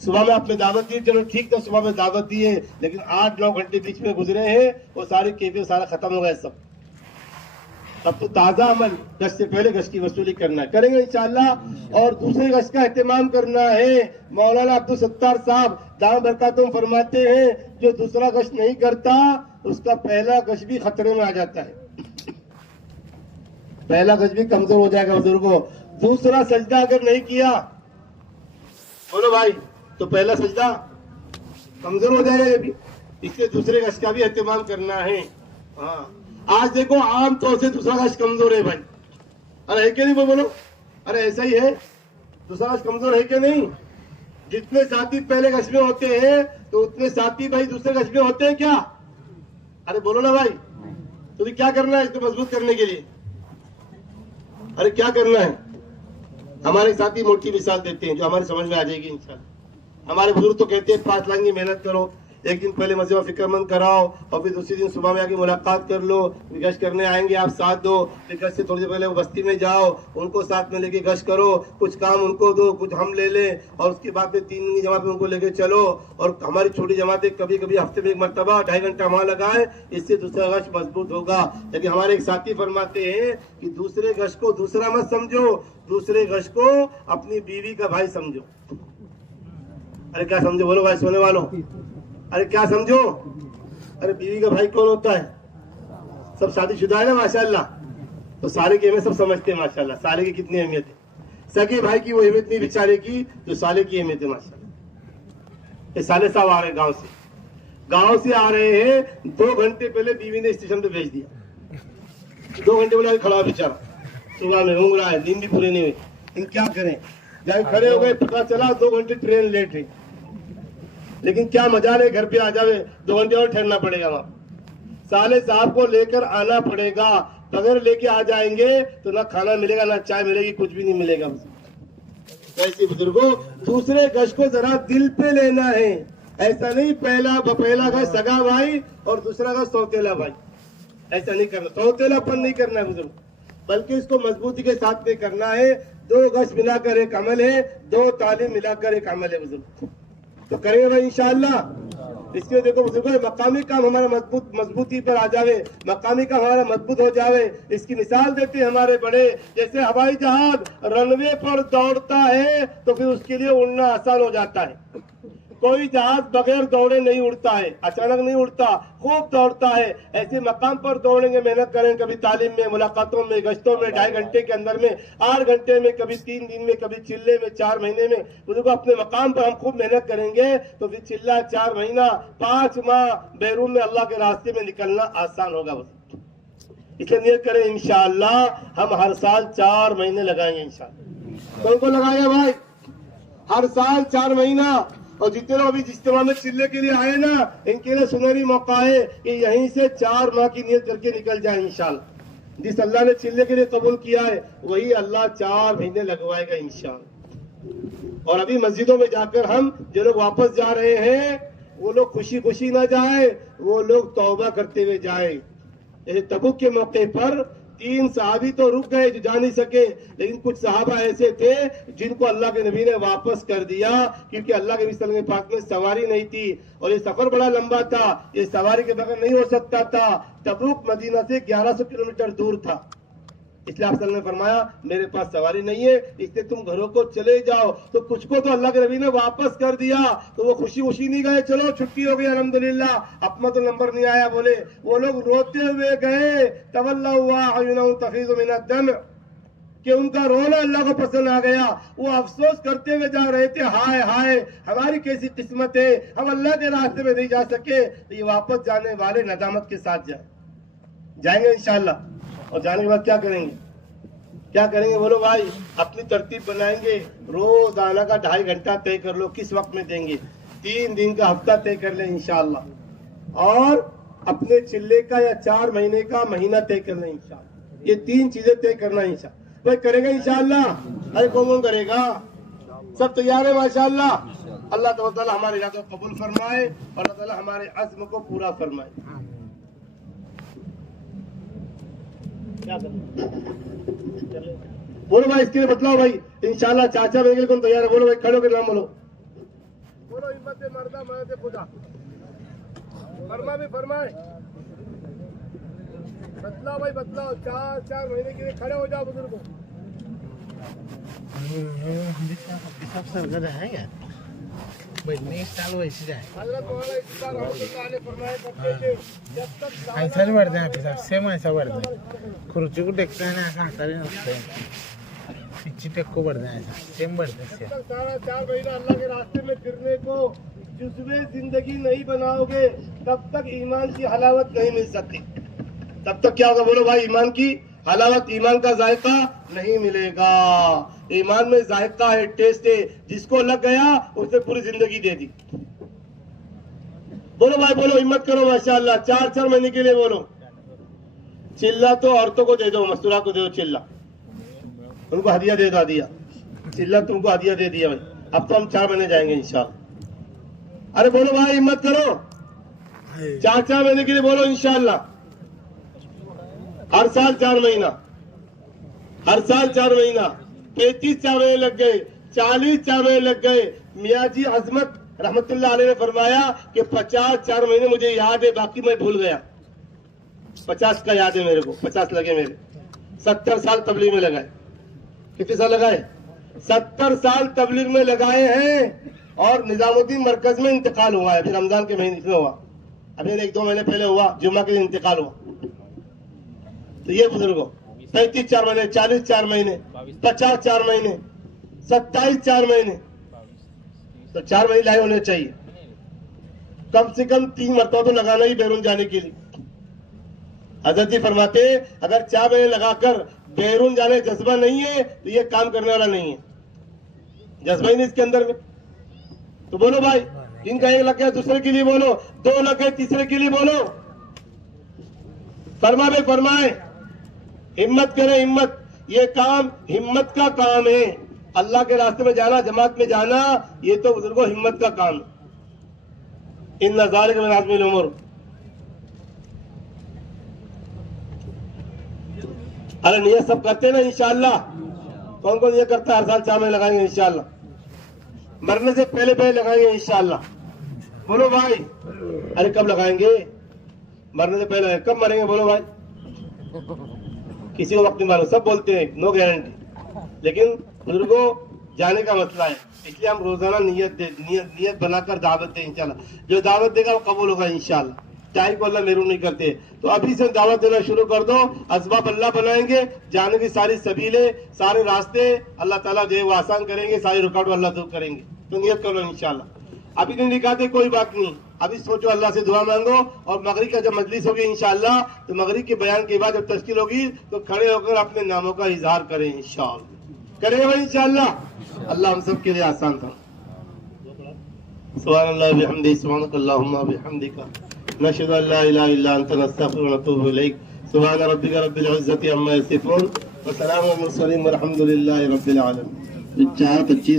सुबह में आपने दावत दी, चलो ठीक था, सुबह में दावत दी है, लेकिन 8-9 घंटे बीच में गुजरे हैं, वो सारी कैफियत सारा खत्म हो गया सब। तब तो ताजा अमल गश्त से पहले गश्त की वसूली करना है, करेंगे इंशाअल्लाह। और दूसरे गश्त का एहतमाम करना है। मौलाना अब्दुल सत्तार साहब दाम बरकातुम फरमाते हैं जो दूसरा गश्त नहीं करता उसका पहला गश्त भी खतरे में आ जाता है, पहला गश्त भी कमजोर हो जाएगा बुजुर्गों। दूसरा सजदा अगर नहीं किया बोलो भाई तो पहला सजदा कमजोर हो जाएगा ये भी, इसलिए दूसरे गश्त का भी एहतमाम करना है। हाँ आज देखो आम तौर से दूसरा गश्त कमजोर है भाई, अरे है क्या नहीं बोलो? अरे ऐसा ही है, दूसरा गश्त कमजोर है क्या नहीं? जितने साथी पहले गश्त में होते हैं तो उतने साथी भाई दूसरे गश्त में होते हैं क्या? अरे बोलो ना भाई, तो भी क्या करना है इसको मजबूत करने के लिए? अरे क्या करना है? हमारे साथी मोटी मिसाल देते हैं जो हमारे समझ में आ जाएगी इंशाल्लाह। हमारे बुजुर्ग तो कहते हैं 5 लाख की मेहनत करो, एक दिन पहले मस्जिद में फिक्रमंद कराओ और फिर दूसरे दिन सुबह में आके मुलाकात कर लो, गश्त करने आएंगे आप साथ दो, फिर गश्त से थोड़ी देर पहले बस्ती में जाओ, उनको साथ में लेके गश्त करो, कुछ काम उनको दो, कुछ हम ले लें, और उसके बाद फिर 3 दिन की जमात में उनको लेके चलो। और हमारी छोटी जमातें कभी कभी हफ्ते में 1 मरतबा 2.5 घंटा वहां लगाए, इससे दूसरा गश्त मजबूत होगा। लेकिन हमारे एक साथी फरमाते हैं कि दूसरे गश्त को दूसरा मत समझो, दूसरे गश्त को अपनी बीवी का भाई समझो। अरे क्या समझो बोलो भाई सोने वालों? अरे क्या समझो? अरे बीवी का भाई कौन होता है? सब शादीशुदा है ना माशाल्लाह, तो साले की अहमियत सब समझते हैं माशाल्लाह, साले की कितनी अहमियत है। सगे भाई की वो अहमियत नहीं बेचारे की जो साले की अहमियत है माशाल्लाह। ये साले साहब आ रहे हैं गांव से आ रहे हैं, 2 घंटे पहले बीवी ने स्टेशन पे भेज दिया। 2 घंटे बोला खड़ा बेचारा, सुबह में ऊँग रहा है, नींद भी पूरी नहीं हुई, इन क्या करें? जब खड़े हो गए पता चला 2 घंटे ट्रेन लेट है। लेकिन क्या मजा है, घर पे आ जावे, 2 घंटे और ठहरना पड़ेगा वहां। साले साहब को लेकर आना पड़ेगा, बगैर लेके आ जाएंगे तो ना खाना मिलेगा ना चाय मिलेगी, कुछ भी नहीं मिलेगा। ऐसे बुजुर्गों दूसरे गश्त को जरा दिल पे लेना है, ऐसा नहीं पहला गश्त सगा भाई और दूसरा गश्त सौतेला भाई, ऐसा नहीं करना, सौतेलापन नहीं करना है बुजुर्ग, बल्कि इसको मजबूती के साथ में करना है। 2 गश्त मिलाकर एक अमल है, 2 तालीम मिलाकर एक अमल है बुजुर्ग, तो करेंगे भाई इंशाअल्लाह। इसलिए देखो बुजुर्गों मकामी काम हमारा मजबूती पर आ जावे, मकामी काम हमारा मजबूत हो जावे। इसकी मिसाल देते हैं हमारे बड़े, जैसे हवाई जहाज रनवे पर दौड़ता है तो फिर उसके लिए उड़ना आसान हो जाता है। कोई जहाज बगैर दौड़े नहीं उड़ता है, अचानक नहीं उड़ता, खूब दौड़ता है। ऐसे मकाम पर दौड़ेंगे, मेहनत करेंगे, कभी तालीम में, मुलाकातों में, गश्तों में 2.5 घंटे के अंदर में, 8 घंटे में, कभी 3 दिन में, कभी चिल्ले में 4 महीने में। बुजुर्गों अपने मकाम पर हम खूब मेहनत करेंगे तो फिर चिल्ला 4 महीना 5 माह बैरून में अल्लाह के रास्ते में निकलना आसान होगा। इसलिए नियत करें इंशाअल्लाह हम हर साल 4 महीने लगाएंगे इंशाअल्लाह। कौन को लगाएगा भाई? हर साल 4 महीना। और जितने लोग अभी इज्तिमा में चिल्ले के लिए आए ना, इनके लिए सुनहरी मौका है कि यहीं से 4 माह की नियत करके निकल जाए इंशाअल्लाह। जिस अल्लाह ने चिल्ले के लिए कबूल किया है वही अल्लाह 4 महीने लगवाएगा इंशाअल्लाह। और अभी मस्जिदों में जाकर हम जो लोग वापस जा रहे हैं वो लोग खुशी खुशी ना जाए, वो लोग तौबा करते हुए जाए। जैसे तबूक के मौके पर 3 सहाबी तो रुक गए जो जा नहीं सके, लेकिन कुछ सहाबा ऐसे थे जिनको अल्लाह के नबी ने वापस कर दिया, क्योंकि अल्लाह के नबी सल्लल्लाहु अलैहि वसल्लम के पास में सवारी नहीं थी और ये सफर बड़ा लंबा था, ये सवारी के बगैर नहीं हो सकता था। तबरूक मदीना से 1100 किलोमीटर दूर था, इसलिए आप सल्लल्लाहु अलैहि वसल्लम ने फरमाया मेरे पास सवारी नहीं है, इसलिए तुम घरों को चले जाओ। तो कुछ को तो अल्लाह के नबी ने वापस कर दिया, तो वो खुशी खुशी नहीं गए, चलो छुट्टी हो गई अल्हम्दुलिल्लाह, अपना तो नंबर नहीं आया बोले। वो लोग रोते हुए गए, तवल्ला हुआ अयुनहुम तफीज़ु मिनद दम, कि उनका रोना अल्लाह को पसंद आ गया। वो अफसोस करते हुए जा रहे थे, हाय हाय हमारी कैसी किस्मत है, हम अल्लाह के रास्ते में नहीं जा सके। तो ये वापस जाने वाले नदामत के साथ जाएंगे इंशाअल्लाह। और जाने के बाद क्या करेंगे, क्या करेंगे बोलो भाई? अपनी तरतीब बनाएंगे, रोजाना का 2.5 घंटा तय कर लो किस वक्त में देंगे, 3 दिन का हफ्ता तय कर ले इंशाअल्लाह, और अपने चिल्ले का या 4 महीने का महीना तय करना इंशाअल्लाह। ये 3 चीजें तय करना इंशाअल्लाह। भाई करेगा इंशाअल्लाह? अरे कौन करेगा? सब तैयार है माशाअल्लाह। अल्लाह ताला हमारे इरादों को कबूल फरमाए और अल्लाह ताला हमारे अज़्म को पूरा फरमाए। बोलो भाई, इसके लिए बतलाओ भाई इंशाल्लाह। चाचा बेगल कौन तैयार है? बोलो भाई, खड़ो के नाम बोलो। बोलो हिम्मत मर्दा मर्द खुदा, फरमा भी फरमाए। बतलाओ भाई बतलाओ, 4 महीने के लिए खड़े हो जाओ बुजुर्गों। ऐसा बढ़ जाए सेम ऐसा बढ़ जाए, खुर्ची को टेकते हैं ना ऐसा हाथारी नसते हैं, पीछे टेक को बढ़ जाए ऐसा सेम बढ़ जाए। 4 महीना अल्लाह के रास्ते में फिरने को जुज़्वे जिंदगी नहीं बनाओगे तब तक ईमान की हलावत नहीं मिल सकती। तब तक क्या होगा बोलो भाई? ईमान की हलावत, ईमान का जायका नहीं मिलेगा। ईमान में जायका है, टेस्ट है, जिसको लग गया उसने पूरी जिंदगी दे दी। बोलो भाई बोलो, हिम्मत करो माशाअल्लाह। 4 महीने के लिए बोलो। चिल्ला तो औरतों को दे दो, मस्तूरा को दे दो चिल्ला, उनको हदिया दे दो, हदिया चिल्ला तुमको हदिया दे दिया भाई। अब तो हम 4 महीने जाएंगे इंशाअल्लाह। अरे बोलो भाई हिम्मत करो, 4 महीने के लिए बोलो इंशाअल्लाह। हर साल 4 महीना, हर साल 4 महीना, 35 4 महीने लग गए, 40 4 महीने लग गए। मियाँ जी अजमत रहमतुल्लाह अलैह ने फरमाया कि 50 4 महीने मुझे याद है, बाकी मैं भूल गया। 50 का याद है मेरे को, 50 लगे मेरे। 70 साल तबलीग में लगाए। कितने साल लगाए? 70 साल तबलीग में लगाए हैं। और निजामुद्दीन मरकज में इंतकाल हुआ है, फिर रमजान के महीने में हुआ, अभी 1-2 महीने पहले हुआ, जुम्मा के दिन इंतकाल हुआ। तो ये बुजुर्गों 35 4 महीने, 40 4 महीने, 50 4 महीने, 27 4 महीने, तो 4 महीने लाए होने चाहिए। कम से कम 3 मरतबा तो लगाना ही बैरून जाने के लिए। हजरत जी फरमाते अगर 4 महीने लगाकर बैरून जाने जज्बा नहीं है तो ये काम करने वाला नहीं है, जज्बा ही नहीं इसके अंदर में। तो बोलो भाई, जिनका 1 लग गया दूसरे के लिए बोलो, 2 लग गए तीसरे के लिए बोलो। फरमा बे फरमाए, हिम्मत करें हिम्मत। ये काम हिम्मत का काम है। अल्लाह के रास्ते में जाना, जमात में जाना, ये तो बुजुर्गों हिम्मत का काम है। इन नज़ारे के आज़मिल उम्र। अरे नियत सब करते हैं ना इंशाअल्लाह? कौन कौन ये करता है? हर साल 4 महीने लगाएंगे इंशाअल्लाह, मरने से पहले पहले लगाएंगे इंशाअल्लाह। बोलो भाई। अरे कब लगाएंगे? मरने से पहले। कब मरेंगे बोलो भाई? किसी को वक्त नहीं मालूम, सब बोलते हैं नो गारंटी, लेकिन बुजुर्गों जाने का मसला है, इसलिए हम रोजाना नियत बनाकर दावत दें इंशाल्लाह। जो दावत देगा वो कबूल होगा इंशाल्लाह। टाइम को अल्लाह मेरू नहीं करते, तो अभी से दावत देना शुरू कर दो। असबाब अल्लाह बनाएंगे, जाने की सारी सबीले, सारे रास्ते अल्लाह ताला जो है वो आसान करेंगे, सारी रुकावट अल्लाह दूर करेंगे। तो नियत कर लो इंशाल्लाह। अभी नहीं निकालते कोई बात नहीं, अभी सोचो, अल्लाह से दुआ मांगो। और मगरिब का जब मजलिस होगी इंशाअल्लाह, तो मगरिब के बयान के बाद जब तश्कील होगी तो खड़े होकर अपने नामों का इजहार करें इंशाअल्लाह। करेंगे भाई इंशाअल्लाह। अल्लाह हम सब के लिए आसान था। सुभानअल्लाह बिहम्दिही, सुभानकल्लाहुम्मा बिहम्दिका, नशहदु अल्ला इलाहा इल्ला अंता, नस्तगफिरुका व नतूबु इलैक। सुभान रब्बिका रब्बिल इज्जति अम्मा यसिफून व सलामुन अलल मुरसलीन वल्हम्दुलिल्लाहि रब्बिल आलमीन। 4:25